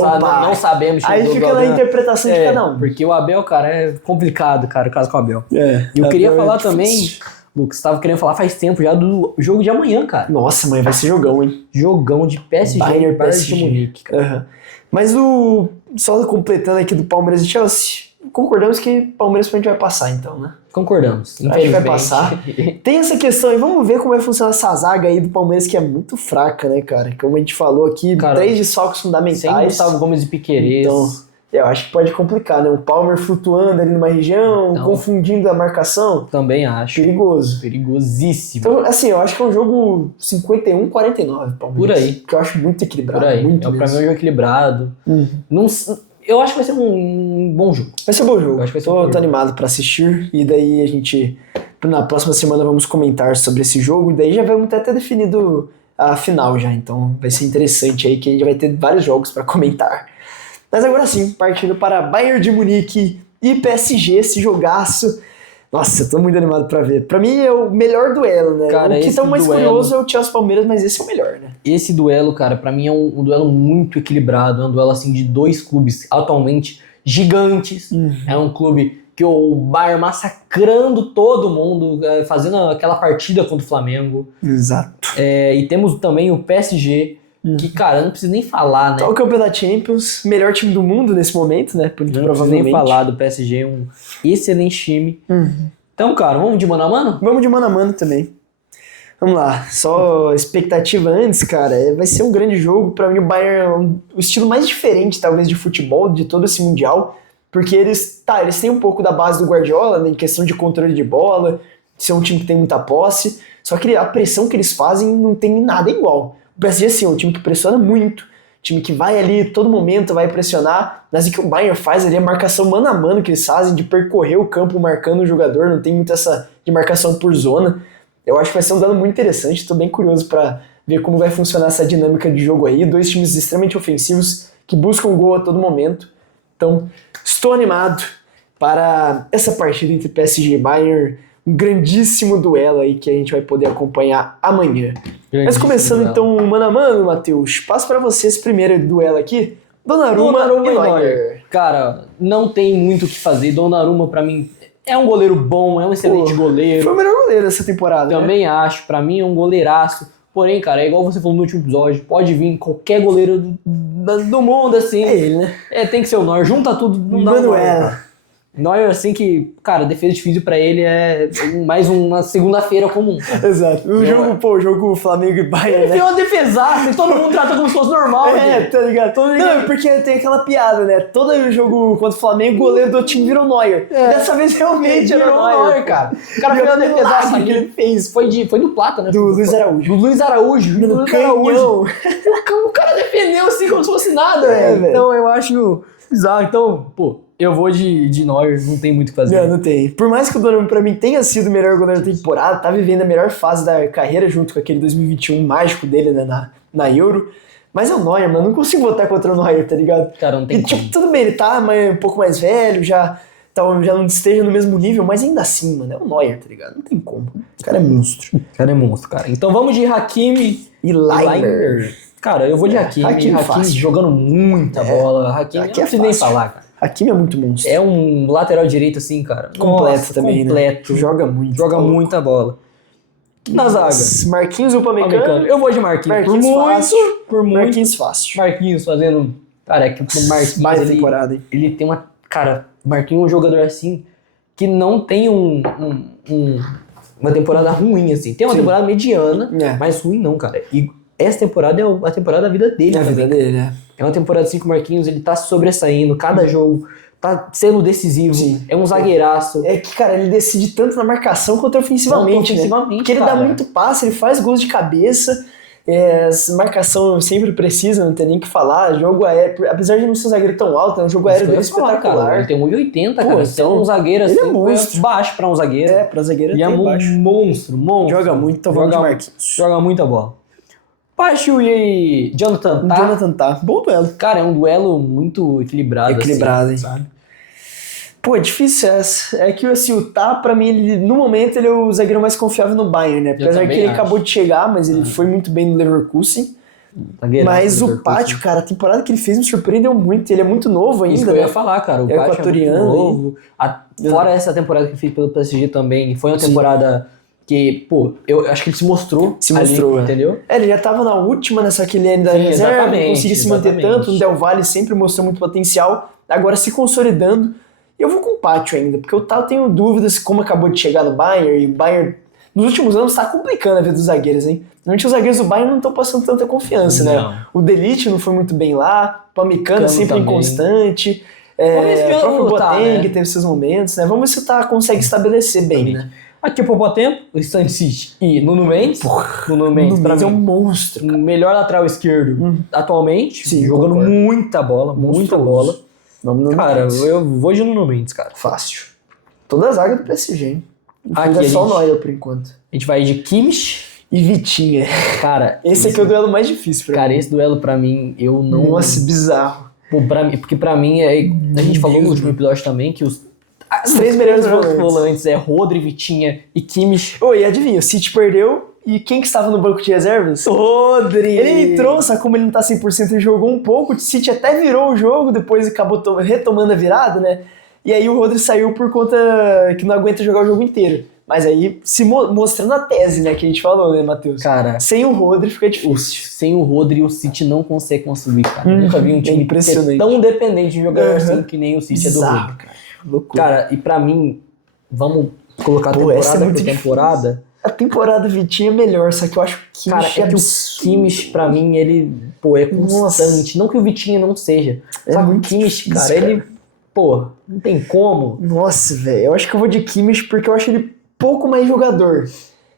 sabemos. Aí fica na interpretação de cada um. Porque o Abel, cara, é complicado, cara, o caso com o Abel. E eu queria falar também, Lucas, você tava querendo falar faz tempo já do jogo de amanhã, cara. Nossa, amanhã vai ser jogão, hein? Jogão de PSG e Bayern de Munique, cara. Mas só completando aqui do Palmeiras e Chelsea, concordamos que o Palmeiras vai passar, então, né? Concordamos. Acho que vai passar. Tem essa questão aí, vamos ver como vai funcionar essa zaga aí do Palmeiras, que é muito fraca, né, cara? Como a gente falou aqui, cara, 3 desfalques fundamentais. Sem Gustavo Gomes e Piquerez. Então, Eu acho que pode complicar, né? O Palmer flutuando ali numa região, Então, confundindo a marcação. Também acho. Perigoso. Perigosíssimo. Então, assim, eu acho que é um jogo 51-49, Palmeiras. Por aí. Que eu acho muito equilibrado. Por aí. Muito Pra mim é um mesmo. jogo equilibrado. Não, eu acho que vai ser um bom jogo. Vai ser um bom jogo. Eu acho que vai ser um bom Tô jogo. animado pra assistir. E daí a gente, na próxima semana, vamos comentar sobre esse jogo. E daí já vamos ter até definido a final já. Então vai ser interessante aí, que a gente vai ter vários jogos pra comentar. Mas agora sim, partindo para Bayern de Munique e PSG, esse jogaço. Nossa, eu tô muito animado pra ver. Pra mim é o melhor duelo, né? Cara, o que esse tá mais duelo- curioso é o Chelsea-Palmeiras, mas esse é o melhor, né? Esse duelo, cara, pra mim é um duelo muito equilibrado. É um duelo, assim, de dois clubes atualmente gigantes. É um clube que o Bayern massacrando todo mundo, fazendo aquela partida contra o Flamengo. Exato. E temos também o PSG, que, cara, não preciso nem falar, né? Tá o campeão da Champions, melhor time do mundo nesse momento, né? Porque Não preciso provavelmente. nem falar do PSG, um excelente time. Então, cara, vamos de mano a mano? Vamos de mano a mano também. Vamos lá, só expectativa antes, cara, vai ser um grande jogo. Pra mim o Bayern é o estilo mais diferente, talvez, de futebol de todo esse Mundial, porque eles têm um pouco da base do Guardiola, né, em questão de controle de bola, ser um time que tem muita posse, só que a pressão que eles fazem não tem nada igual. O PSG, sim, é um time que pressiona muito, time que vai ali todo momento, vai pressionar, mas o que o Bayern faz ali é a marcação mano a mano que eles fazem, de percorrer o campo marcando o jogador, não tem muito essa de marcação por zona. Eu acho que vai ser um duelo muito interessante, tô bem curioso pra ver como vai funcionar essa dinâmica de jogo aí, dois times extremamente ofensivos que buscam gol a todo momento. Então, estou animado para essa partida entre PSG e Bayern, um grandíssimo duelo aí que a gente vai poder acompanhar amanhã. Mas começando então mano a mano, Matheus, passo para você esse primeiro duelo aqui, Donnarumma e Neuer. Cara, não tem muito o que fazer. Donnarumma, pra mim, é um goleiro bom, é um excelente goleiro. Foi o melhor goleiro dessa temporada, Também acho, pra mim é um goleiraço. Porém, cara, é igual você falou no último episódio, pode vir qualquer goleiro do mundo, assim. É ele, né? Tem que ser o Neuer, junta tudo, não dá Manuela. Neuer, assim, que, cara, defesa difícil pra ele é mais uma segunda-feira comum. Exato. O jogo Flamengo e Bayern, Ele né? fez uma defesaça e todo mundo trata como se fosse normal. Tá ligado? Não, porque tem aquela piada, né? Todo jogo contra o Flamengo, o goleiro do time virou Neuer. Dessa vez realmente era Virou o Neuer, cara. O cara fez uma defesaça que ele fez. Foi do Plata, né? Do Luiz Araújo. Do Luiz Araújo. No Luiz canhão. Araújo. O cara defendeu assim como se fosse nada, velho. velho. Então eu acho bizarro. Então, pô, eu vou de Neuer, não tem muito o que fazer. Não tem. Por mais que o Donnarumma pra mim tenha sido o melhor goleiro da temporada, tá vivendo a melhor fase da carreira junto com aquele 2021 mágico dele, né, na Euro. Mas é o Neuer, mano. Não consigo votar contra o Neuer, tá ligado? Cara, não tem E, tipo, tudo bem, ele tá um pouco mais velho, já não esteja no mesmo nível, mas ainda assim, mano, é o Neuer, tá ligado? Não tem como. O cara é monstro. O cara é monstro, cara. Então vamos de Hakimi E Leiner. Cara, eu vou de Hakimi. Hakimi fácil. Jogando muita bola. Hakimi, Aqui não é preciso nem fácil. falar, cara. Hakimi é muito monstro. É um lateral direito, assim, cara. Completo Nossa, também, completo. né? Joga muito. Joga muita bola. Na zaga. Marquinhos ou Upamecano? Eu vou de Marquinhos. Por muito. Marquinhos fácil. Marquinhos fazendo... Cara, é que o Marquinhos... Mais temporada, hein? Ele tem uma... Cara, Marquinhos é um jogador assim que não tem uma temporada ruim, assim. Tem uma Sim. temporada mediana, É. mas ruim não, cara. E essa temporada é a temporada da vida dele. É a vida também. dele, né? É uma temporada assim que o Marquinhos, ele tá sobressaindo. Cada jogo tá sendo decisivo. Sim. É um zagueiraço. É que, cara, ele decide tanto na marcação quanto ofensivamente, né? Porque ele dá muito passe, ele faz gols de cabeça. Essa marcação sempre precisa, não tem nem o que falar. Jogo aéreo, apesar de não ser um zagueiro tão alto, é um jogo aéreo bem espetacular. Cara, ele tem 1,80, cara. Pô, Então um zagueiro assim, ele é monstro. baixo pra um zagueiro. Pra zagueiro E é até baixo. monstro. Joga muito, então vamos de Marquinhos. Joga muita bola. Pachu e Jonathan Tah. Jonathan Tah. Bom duelo. Cara, é um duelo muito equilibrado. Equilibrado, assim, hein? sabe? Pô, é difícil essa. É que assim, o Tah, pra mim, no momento, ele é o zagueiro mais confiável no Bayern, né? Apesar que ele acabou de chegar, mas ele foi muito bem no Leverkusen. Mas o Pátio, cara, a temporada que ele fez me surpreendeu muito. Ele é muito novo ainda, Isso que eu né? ia falar, cara. O Pátio equatoriano, é muito novo. Fora essa temporada que ele fez pelo PSG também, foi uma temporada que, pô, eu acho que ele se mostrou. Entendeu? Ele já tava na última, né? Só que ele ainda reserva, não conseguia se manter tanto. No Del Valle sempre mostrou muito potencial. Agora se consolidando. Eu vou com o Pátio ainda, porque o Tah eu tenho dúvidas como acabou de chegar no Bayern, e o Bayern nos últimos anos tá complicando a vida dos zagueiros, hein? Normalmente os zagueiros do Bayern não estão passando tanta confiança, né? O De Ligt não foi muito bem lá, o Upamecano sempre também. inconstante. Vamos ver se O próprio tá, Boateng né? teve seus momentos, né? Vamos ver se consegue estabelecer bem, né? Aqui por pouco tempo, o Stanisic e Nuno Mendes. Nuno Mendes, Nuno pra Mendes é um mim, monstro. o melhor lateral esquerdo atualmente. Sim, jogando concordo. muita bola, muita bola. Vamos no Cara, Mendes. eu vou de Nuno Mendes, cara. Fácil. Toda a zaga do PSG, hein? Aqui É só a o gente- Neuer por enquanto. A gente vai de Kimmich. E Vitinha. Cara, Esse aqui é o duelo mais difícil pra cara, mim. esse duelo pra mim, eu não... Nossa, bizarro. Pô, porque pra mim, a gente falou no último episódio também que os 3 melhores volantes volantes. é Rodri, Vitinha e Kimmich. Ô, e adivinha, o City perdeu e quem que estava no banco de reservas? Rodri! Ele entrou, só como ele não tá 100%, ele jogou um pouco, o City até virou o jogo, depois acabou retomando a virada, né? E aí o Rodri saiu por conta que não aguenta jogar o jogo inteiro. Mas aí, se mostrando a tese, né, que a gente falou, né, Matheus? Cara, Sem o Rodri fica difícil. sem o Rodri, o City não consegue construir, cara. Eu nunca vi um time impressionante. ser tão dependente de jogador Uhum. assim que nem o City é do Bizarro, Rodri. cara. Loucura. Cara, e pra mim, vamos colocar Pô, essa é temporada muito por difícil. temporada. A temporada Vitinha é melhor, só que eu acho que o Cara, Kimmich é que o absurdo. Kimmich, pra mim, ele, pô, é constante. Não que o Vitinha não seja. É Só que o muito Kimmich, difícil, cara, cara. ele, pô, não tem como. Nossa, velho, eu acho que eu vou de Kimmich porque eu acho ele pouco mais jogador.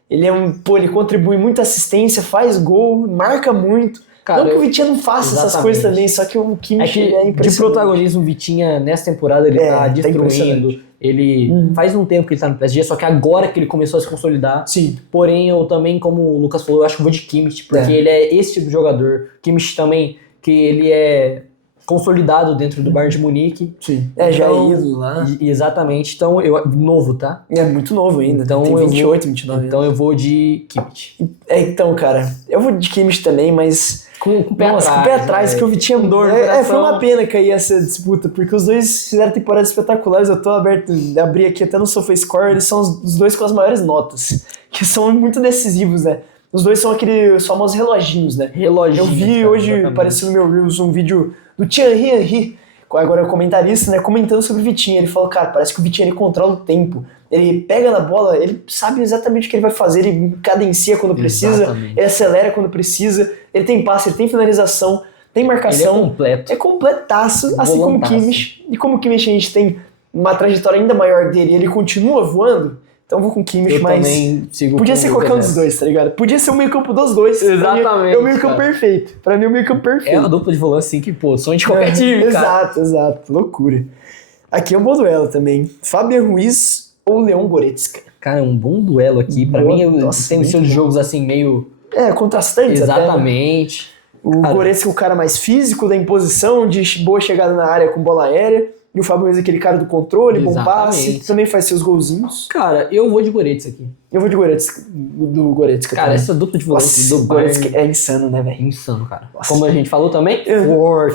Ele ele contribui muita assistência, faz gol, marca muito. Cara, não que o Vitinha não faça essas exatamente. coisas também, só que o É Kimmich que é de impressionante. protagonismo, o Vitinha, nessa temporada, ele tá Tá destruindo. impressionante. Ele faz um tempo que ele tá no PSG, só que agora que ele começou a se consolidar. Sim. Porém, eu também, como o Lucas falou, eu acho que eu vou de Kimmich, porque ele é esse tipo de jogador. Kimmich também, que ele é consolidado dentro do Bayern de Munique. Sim. Já é Então, ídolo lá. Exatamente. Então, novo, tá? É muito novo ainda. Então, Tem eu 28, 29 Então eu vou de Kimmich. Então, cara, eu vou de Kimmich também, mas... Com o pé Nossa, atrás. com o pé atrás, né? que o Vitinha... Com dor no foi coração. uma pena cair essa disputa, porque os dois fizeram temporadas espetaculares. Eu tô aberto, abri aqui até no SofaScore, eles são os dois com as maiores notas, que são muito decisivos, né? Os dois são aqueles famosos reloginhos, né? Reloginhos, Eu vi cara, hoje, exatamente. apareceu no meu Reels, um vídeo do Thierry Henry, agora é o comentarista, né, comentando sobre o Vitinha. Ele falou, cara, parece que o Vitinha ele controla o tempo. Ele pega na bola, ele sabe exatamente o que ele vai fazer, ele cadencia quando precisa, Exatamente. ele acelera quando precisa, ele tem passe, ele tem finalização, tem Ele é marcação. completo. É completaço, assim como o Volantaço. Kimmich. E como o Kimmich a gente tem uma trajetória ainda maior dele e ele continua voando, então eu vou com o Kimmich, Eu mas... também sigo Podia com ser o qualquer um dos Lucas. dois, tá ligado? Podia ser o meio campo dos dois. Pra mim, Exatamente, é o meio campo cara. perfeito. Pra mim é o meio campo É perfeito. uma dupla de volante assim que, pô, sonho de qualquer time, cara. Exato. Loucura. Aqui é um bom duelo também. Fabian Ruiz ou Leon Goretzka? Cara, é um bom duelo aqui. Pra Boa, mim, nossa, tem um muito estilo de bom. jogos assim, meio... Contrastantes até, né? Exatamente. O Cara, Goretzka é o cara mais físico, da imposição, de boa chegada na área com bola aérea. E o Fabian Ruiz é aquele cara do controle, bom passe, Exatamente. também faz seus golzinhos. Cara, eu vou de Goretzka aqui. Eu vou de Goretzka Cara, também. essa dupla de volantes Nossa, do o Goretzka Bayern é insano, né, é velho? insano, cara. Nossa. Como a gente falou também,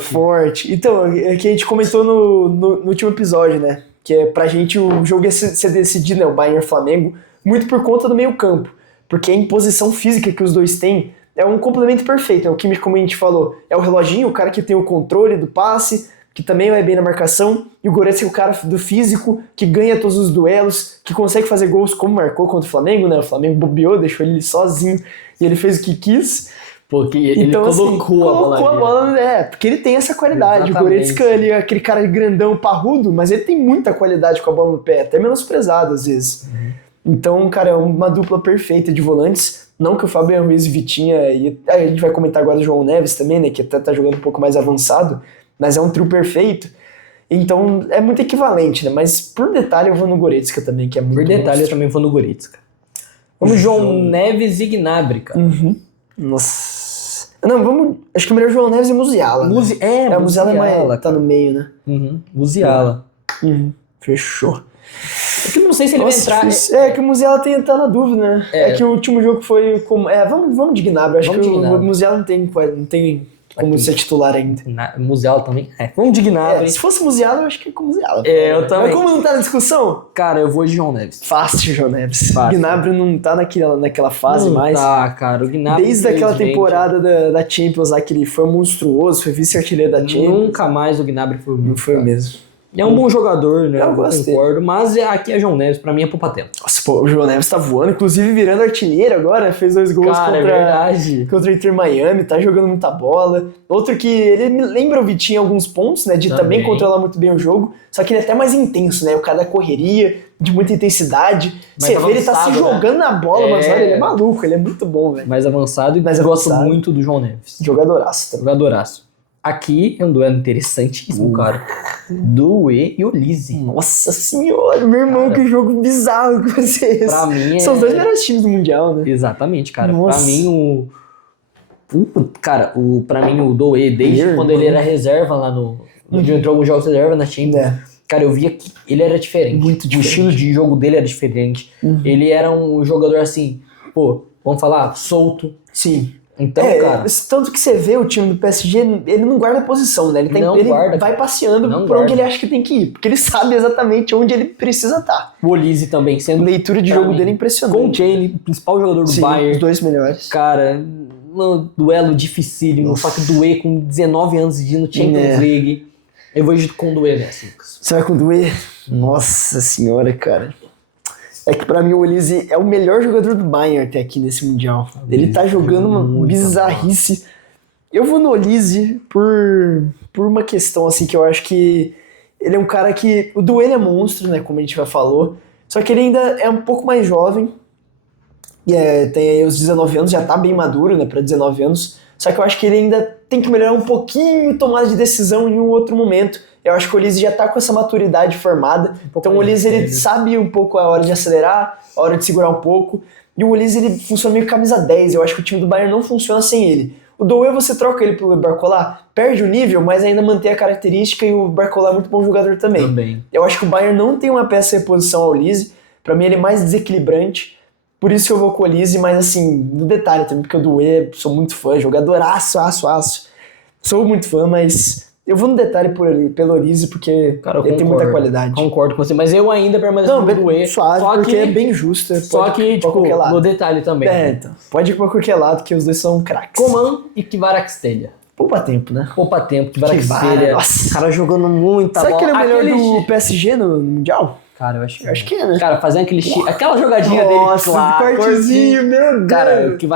Forte. Então, é que a gente comentou no último episódio, né? Que é pra gente o jogo ia ser decidido, né? O Bayern e o Flamengo, muito por conta do meio campo. Porque a imposição física que os dois têm é um complemento perfeito. É o Kimmich, como a gente falou, é o reloginho, o cara que tem o controle do passe, que também vai bem na marcação. E o Goretzka é o cara do físico, que ganha todos os duelos, que consegue fazer gols como marcou contra o Flamengo, né? O Flamengo bobeou, deixou ele sozinho e ele fez o que quis. porque ele Então, colocou assim, a bola nele. porque ele tem essa qualidade. Exatamente. O Goretzka, ele é aquele cara grandão, parrudo, mas ele tem muita qualidade com a bola no pé, até menosprezado às vezes. Então, cara, é uma dupla perfeita de volantes. Não que o Fabian Ruiz e Vitinha, e a gente vai comentar agora o João Neves também, né, que até tá jogando um pouco mais avançado, mas é um trio perfeito. Então, é muito equivalente, né, mas por detalhe eu vou no Goretzka também, que é muito Por detalhe, eu monstro. também vou no Goretzka. Vamos João Neves e Gnabry, cara. Nossa. Não, vamos... Acho que é melhor João Neves e Musiala. Né? Musiala. O Musiala é mais, tá no meio, né? Musiala. Fechou. É que eu não sei se ele vai entrar. Difícil. É que o Musiala tá na dúvida, né? É que o último jogo foi como... vamos de Gnabry. Acho Vamos que de o Gnabry. Musiala não tem como ser titular ainda. Musiala também. Vamos de Gnabry. Se fosse Musiala, eu acho que é com o Musiala. Eu também. Mas como não tá na discussão, Cara, eu vou de João Neves. fácil, João Neves. Fácil. Gnabry não tá naquela fase Não mais. Tá, cara. O Gnabry. Desde aquela infelizmente, temporada da Champions lá, que ele foi monstruoso, foi vice-artilheiro da Champions. Nunca mais o Gnabry foi o Não mesmo. foi o cara. mesmo. É um bom jogador, né? Eu concordo, mas aqui é João Neves, pra mim é poupa-tempo. Nossa, pô, o João Neves tá voando, inclusive virando artilheiro agora, fez 2 gols Cara, é verdade. contra o Inter Miami, tá jogando muita bola. Outro que ele me lembra o Vitinho em alguns pontos, né, de também controlar muito bem o jogo, só que ele é até mais intenso, né, o cara da correria, de muita intensidade. Você vê, ele tá se jogando na bola, mas olha, ele é maluco, ele é muito bom, velho. Mais avançado e gosto muito do João Neves. Jogadoraço também. Jogadoraço. Aqui é um duelo interessantíssimo, cara. Doué e Olise. Nossa senhora, meu irmão, que jogo bizarro que vai ser esse. Pra mim São os 2 melhores times do Mundial, né? Exatamente, cara. Nossa. Pra mim, pra mim, o Doué, desde quando ele era reserva lá entrou alguns jogos reserva na Champions, cara, eu via que ele era diferente. Muito diferente. O estilo de jogo dele era diferente. Ele era um jogador assim, vamos falar, solto. Sim. Então, cara... Tanto que você vê o time do PSG, ele não guarda posição, né? Ele vai passeando por onde ele acha que tem que ir, porque ele sabe exatamente onde ele precisa estar. O Olise também, sendo... Leitura de jogo dele é impressionante. Com o Chane, principal jogador do Bayern. Os 2 melhores. Cara, um duelo dificílimo, só que o Doué com 19 anos de no Champions League. Eu vou com o Doué nessa, Lucas. Você vai com o Doué? Nossa senhora, cara. É que pra mim o Olise é o melhor jogador do Bayern até aqui nesse Mundial. Ele tá jogando uma bizarrice. Eu vou no Olise por uma questão assim que eu acho que ele é um cara que... O Doué é monstro, né, como a gente já falou. Só que ele ainda é um pouco mais jovem. Tem aí os 19 anos, já tá bem maduro, né, pra 19 anos. Só que eu acho que ele ainda tem que melhorar um pouquinho tomada de decisão em um outro momento. Eu acho que o Olise já tá com essa maturidade formada. Então o Olise, ele sabe um pouco a hora de acelerar, a hora de segurar um pouco. E o Olise, ele funciona meio camisa 10. Eu acho que o time do Bayern não funciona sem ele. O Doué, você troca ele pelo Barcola, perde o nível, mas ainda mantém a característica, e o Barcola é muito bom jogador também. Eu acho que o Bayern não tem uma peça de reposição ao Olise. Pra mim, ele é mais desequilibrante. Por isso que eu vou com o Olise, mas assim, no detalhe também, porque o Doué, sou muito fã, jogadoraço, aço. Sou muito fã, mas eu vou no detalhe pelo Olise, porque ele tem muita qualidade. Concordo com você, mas eu ainda permaneço no Doué. Suave, só porque é bem justo. Só que, tipo, no detalhe também. Então, pode ir pra qualquer lado, que os dois são craques. Coman e Kvaratskhelia. Poupa tempo, né? Poupa tempo, Kvaratskhelia. Nossa, cara jogando muita bola. Será que ele é o melhor do PSG no Mundial? Cara, eu acho que é, né? Cara, fazendo aquela jogadinha dele. Nossa, cortezinho, meu Deus. Cara, que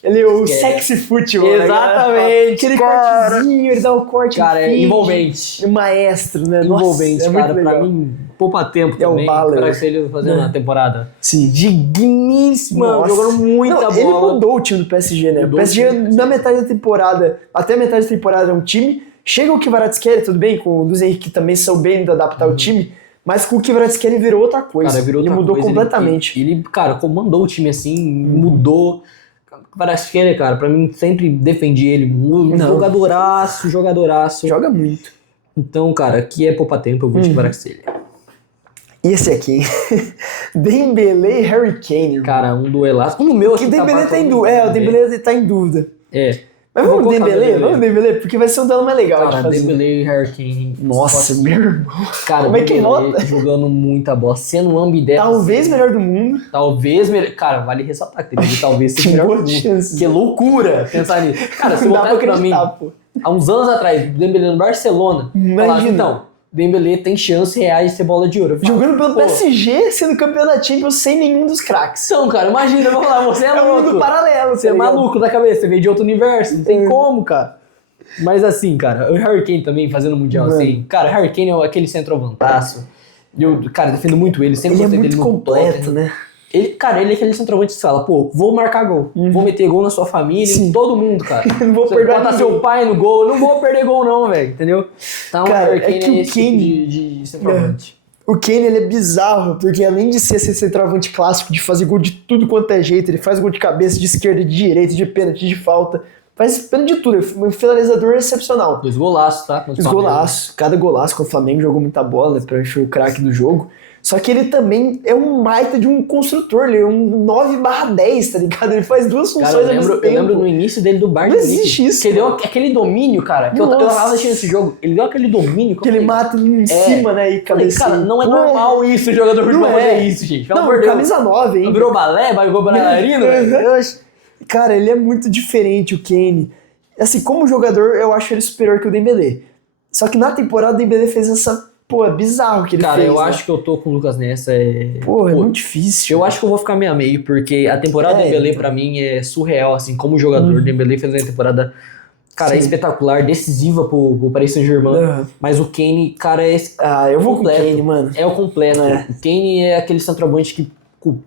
ele é o sexy football. Exatamente. Aquele cortezinho, ele dá o corte. Cara, é envolvente. Maestro, né? Envolvente, nossa, cara. Pra mim, poupa tempo também. Pra ele fazendo uma temporada. Sim. Digníssima. Jogando muita bola. Ele mudou o time do PSG, né? O PSG, na metade da temporada, até a metade da temporada é um time. Chega o Kvaratskhelia, tudo bem, com o Luiz Henrique também soubendo adaptar o time. Mas com o Kvaratskhelia ele virou outra coisa. Cara, ele mudou completamente. Ele, cara, comandou o time assim, mudou. Kvaratskhelia, cara, pra mim sempre defendi ele. Jogadoraço. Joga muito. Então, cara, aqui é poupa tempo, eu vou de Kvaratskhelia. E esse aqui, Dembélé e Harry Kane. Cara, um duelaço. O meu aqui o Dembélé tá em dúvida. O Dembélé tá em dúvida. Mas vamos no Dembélé, porque vai ser um duelo mais legal. Cara, Dembélé e Harry Kane. Nossa, meu irmão. Cara, como é que nota? Jogando muita bola, sendo um ambidestro. Talvez melhor do mundo. Cara, vale ressaltar que ele talvez seja melhor do mundo. Que loucura pensar nisso. Cara, se botar pra mim, há uns anos atrás, o Dembélé no Barcelona, falava, então, Dembélé tem chance reais de ser bola de ouro. Jogando pelo PSG, sendo campeão da Champions sem nenhum dos craques. Então, cara, imagina, vamos lá, você é louco. É um mundo paralelo. Você é maluco da cabeça, você veio de outro universo, não tem como, cara. Mas assim, cara, o Harry Kane também fazendo o Mundial, assim. Cara, o Harry Kane é aquele centroavantaço. Eu, cara, defendo muito ele, sempre gostei dele no completo, né? Ele é aquele centroavante que fala, pô, vou marcar gol, vou meter gol na sua família, em todo mundo, cara. Não vou perder botar seu pai no gol, não vou perder gol não, velho, entendeu? Então, cara, o Kane é esse tipo de centroavante. O Kane, ele é bizarro, porque além de ser esse centroavante clássico, de fazer gol de tudo quanto é jeito, ele faz gol de cabeça, de esquerda, de direita, de pênalti, de falta, faz pênalti de tudo, é um finalizador excepcional. 2 golaços, tá? 2 golaços, cada golaço com o Flamengo, jogou muita bola, pra encher o craque do jogo. Só que ele também é um baita de um construtor, ele é um 9/10, tá ligado? Ele faz duas funções ao mesmo tempo. Eu lembro no início dele do Bayern. Não existe isso. Que ele deu aquele domínio, cara, que eu tava assistindo esse jogo, ele deu aquele domínio. Que ele mata em cima, né, e cabeceia. Cara, não é normal isso, o jogador de fazer isso, gente. Não, camisa 9, hein. Virou balé, vai igual bailarino, Cara, ele é muito diferente, o Kane. Assim, como jogador, eu acho ele superior que o Dembélé. Só que na temporada o Dembélé fez essa pô, é bizarro o que ele fez. Cara, eu né? acho que eu tô com o Lucas nessa. Pô, é muito difícil. Eu acho que eu vou ficar meio a meio, porque a temporada do Dembélé pra mim é surreal, assim, como jogador. O Dembélé fez uma temporada, cara, espetacular, decisiva pro Paris Saint-Germain. Mas o Kane, cara, é eu vou completo. com o Kane, mano. É o completo. O Kane é aquele centroavante que,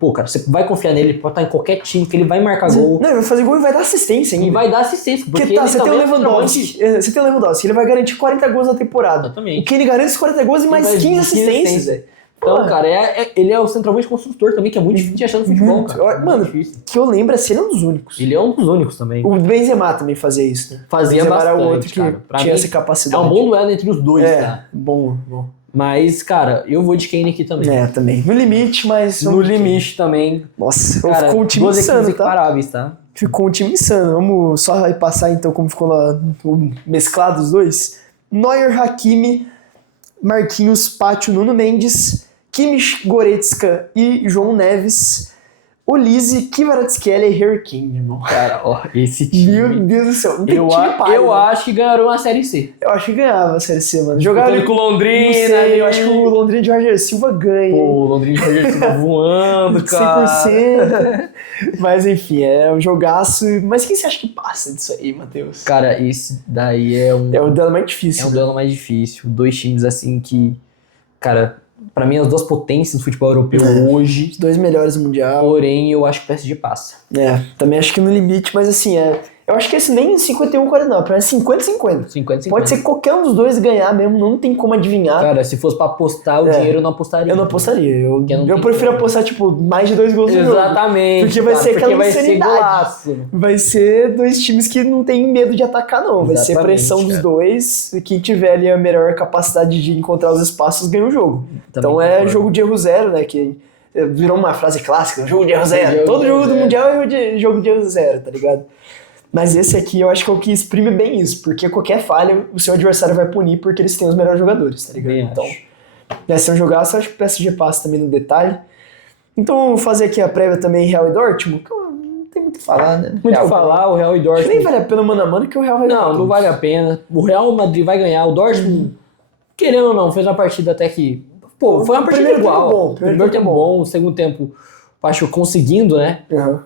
pô, cara, você vai confiar nele, ele pode estar em qualquer time, que ele vai marcar gol. Não, ele vai fazer gol e vai dar assistência ainda. E vai dar assistência, porque tá, ele você tem o também Lewandowski. Você tem o Lewandowski, ele vai garantir 40 gols na temporada. Exatamente. O Kane garante os 40 gols e mais 15 assistências, velho. Então, cara, ele é o centroavante construtor também, que é muito difícil de achar no futebol, cara. Mano, difícil. que eu lembro assim, ele é um dos únicos. Ele é um dos únicos também. O Benzema também fazia isso, né? Fazia o Benzema bastante, era o outro que tinha mim, essa capacidade. É um bom duelo entre os dois, tá? Bom. Mas, cara, eu vou de Kane aqui também. Também. No limite, mas... No limite também. Nossa, cara, ficou um time insano, tá? Paráveis, tá? Ficou um time insano. Vamos só repassar então como ficou o mesclado os dois. Neuer, Hakimi, Marquinhos, Pátio, Nuno Mendes, Kimmich, Goretzka e João Neves, Olise, Kvaratskhelia e Harry Kane, irmão. Cara, ó, esse time... Meu Deus do céu. Não tem Eu acho que ganharam a Série C. Eu acho que ganhava a Série C, mano. Jogaram com o Londrina. Não sei, eu acho que o Londrina de Jorge Silva ganha. Pô, o Londrina de Jorge Silva voando, cara. 100%. Mas enfim, é um jogaço. Mas quem você acha que passa disso aí, Matheus? Cara, esse daí é um... É o duelo mais difícil. É um duelo mais difícil. Dois times assim que... Cara... Pra mim, as duas potências do futebol europeu hoje. Os dois melhores do Mundial. Porém, eu acho que o PSG passa. Também acho que no limite, mas assim, eu acho que esse nem 51-49, não, é 50-50. 50-50. Pode ser qualquer um dos dois ganhar mesmo, não tem como adivinhar. Cara, se fosse pra apostar o dinheiro, eu não apostaria. Eu não apostaria. Eu prefiro apostar, tipo, mais de 2 gols no jogo. Exatamente. Porque vai ser aquela vai insanidade. Ser golaço. Vai ser dois times que não tem medo de atacar, não. Vai ser pressão dos dois. E quem tiver ali a melhor capacidade de encontrar os espaços ganha o jogo. Também então é jogo de erro zero, né? Que virou uma frase clássica, jogo de erro zero. Todo jogo do Mundial é jogo de erro zero, tá ligado? Mas esse aqui eu acho que é o que exprime bem isso, porque qualquer falha o seu adversário vai punir porque eles têm os melhores jogadores, tá ligado? Bem então, vai ser um jogaço, acho que o PSG passa também no detalhe. Então vamos fazer aqui a prévia também Real e Dortmund, que não tem muito o que falar, né? Muito o que falar, o Real e Dortmund. Nem vale a pena mano a mano que o Real vai ganhar. Não vale a pena. O Real Madrid vai ganhar, o Dortmund, querendo ou não, fez uma partida até que... Pô, foi uma partida igual. Primeiro tempo bom, segundo tempo... O Pachuca conseguindo, né?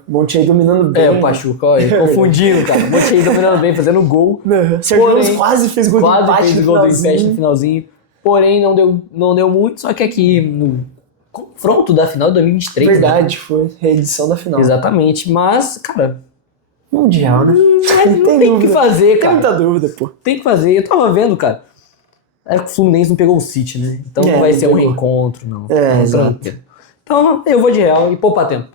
O Montiel dominando bem. O Pachuca, olha, confundindo, cara. O Montiel dominando bem, fazendo gol. Sérgio Ramos quase fez gol do empate no finalzinho. Porém, não deu muito, só que aqui no confronto da final de 2023. Verdade, né? foi reedição da final. Exatamente, mas, cara... Mundial, né? Não tem o que fazer, cara. Tem muita dúvida, pô. Tem que fazer. Eu tava vendo, cara. É que o Fluminense não pegou o City, né? Então não vai ser um reencontro, não. Exato. Então eu vou de Real e poupa tempo.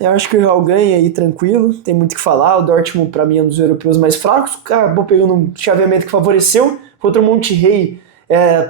Eu acho que o Real ganha aí tranquilo, tem muito o que falar. O Dortmund, pra mim, é um dos europeus mais fracos. Acabou pegando um chaveamento que favoreceu. Contra o Monterrey,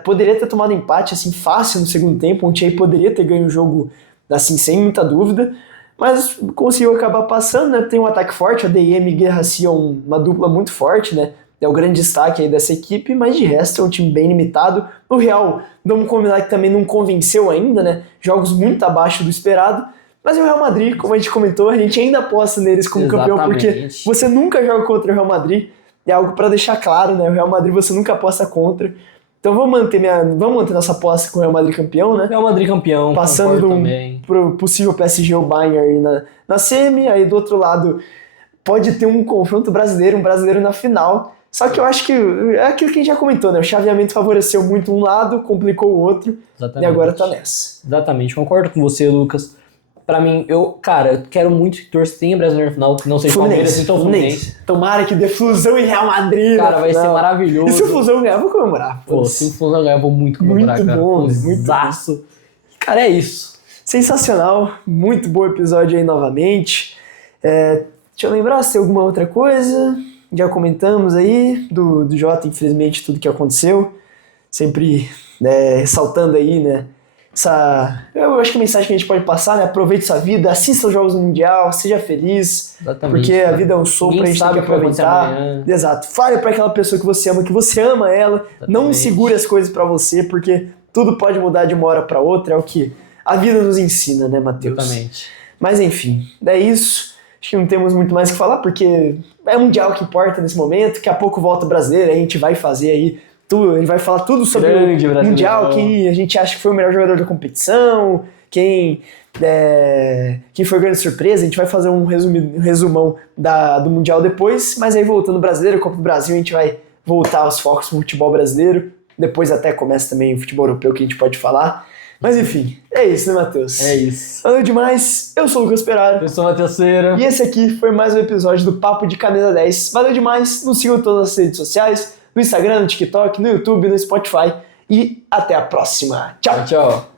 poderia ter tomado empate assim fácil no segundo tempo. O Monterrey poderia ter ganho o jogo assim, sem muita dúvida. Mas conseguiu acabar passando, né? Tem um ataque forte, a DM e Guerracia, uma dupla muito forte, né? É o grande destaque aí dessa equipe, mas de resto é um time bem limitado. O Real, vamos combinar que também não convenceu ainda, né? Jogos muito abaixo do esperado. Mas o Real Madrid, como a gente comentou, a gente ainda aposta neles como campeão, porque você nunca joga contra o Real Madrid. É algo para deixar claro, né? O Real Madrid você nunca aposta contra. Então vamos manter nossa aposta com o Real Madrid campeão, né? Real Madrid campeão, passando pro possível PSG ou Bayern aí na semi. Aí do outro lado pode ter um confronto brasileiro, um brasileiro na final. Só que eu acho que é aquilo que a gente já comentou, né? O chaveamento favoreceu muito um lado, complicou o outro. Exatamente. E agora tá nessa. Exatamente, concordo com você, Lucas. Pra mim, eu quero muito que tenha brasileiro no final, que não seja Palmeiras, então Fluminense. Tomara que dê Flusão e Real Madrid. Cara, vai ser maravilhoso. E se o Flusão ganhar, eu vou comemorar. Pô, se o Flusão ganhar, eu vou muito comemorar, muito cara. Bom, muito bom. Cara, é isso. Sensacional. Muito bom episódio aí novamente. Deixa eu lembrar se tem alguma outra coisa. Já comentamos aí do Jota, infelizmente, tudo que aconteceu. Sempre ressaltando aí, né? Eu acho que a mensagem que a gente pode passar, né? Aproveite sua vida, assista os jogos do Mundial, seja feliz. Exatamente. Porque a vida é um sopro, a gente tem que aproveitar. Exato. Fale pra aquela pessoa que você ama ela. Exatamente. Não segure as coisas pra você, porque tudo pode mudar de uma hora pra outra. É o que a vida nos ensina, né, Matheus? Exatamente. Mas enfim, é isso. Acho que não temos muito mais o que falar, porque é o Mundial que importa nesse momento. Daqui a pouco volta o brasileiro, a gente vai fazer aí Ele vai falar tudo sobre o Mundial, quem a gente acha que foi o melhor jogador da competição, quem foi grande surpresa. A gente vai fazer um resumão do Mundial depois, mas aí voltando ao brasileiro, Copa do Brasil, a gente vai voltar aos focos no futebol brasileiro. Depois até começa também o futebol europeu que a gente pode falar. Mas enfim, é isso, né, Matheus? É isso. Valeu demais. Eu sou o Lucas Peraro. Eu sou o Matheus Ceira. E esse aqui foi mais um episódio do Papo de Caneta 10. Valeu demais. Nos sigam em todas as redes sociais, no Instagram, no TikTok, no YouTube, no Spotify. E até a próxima. Tchau, tchau.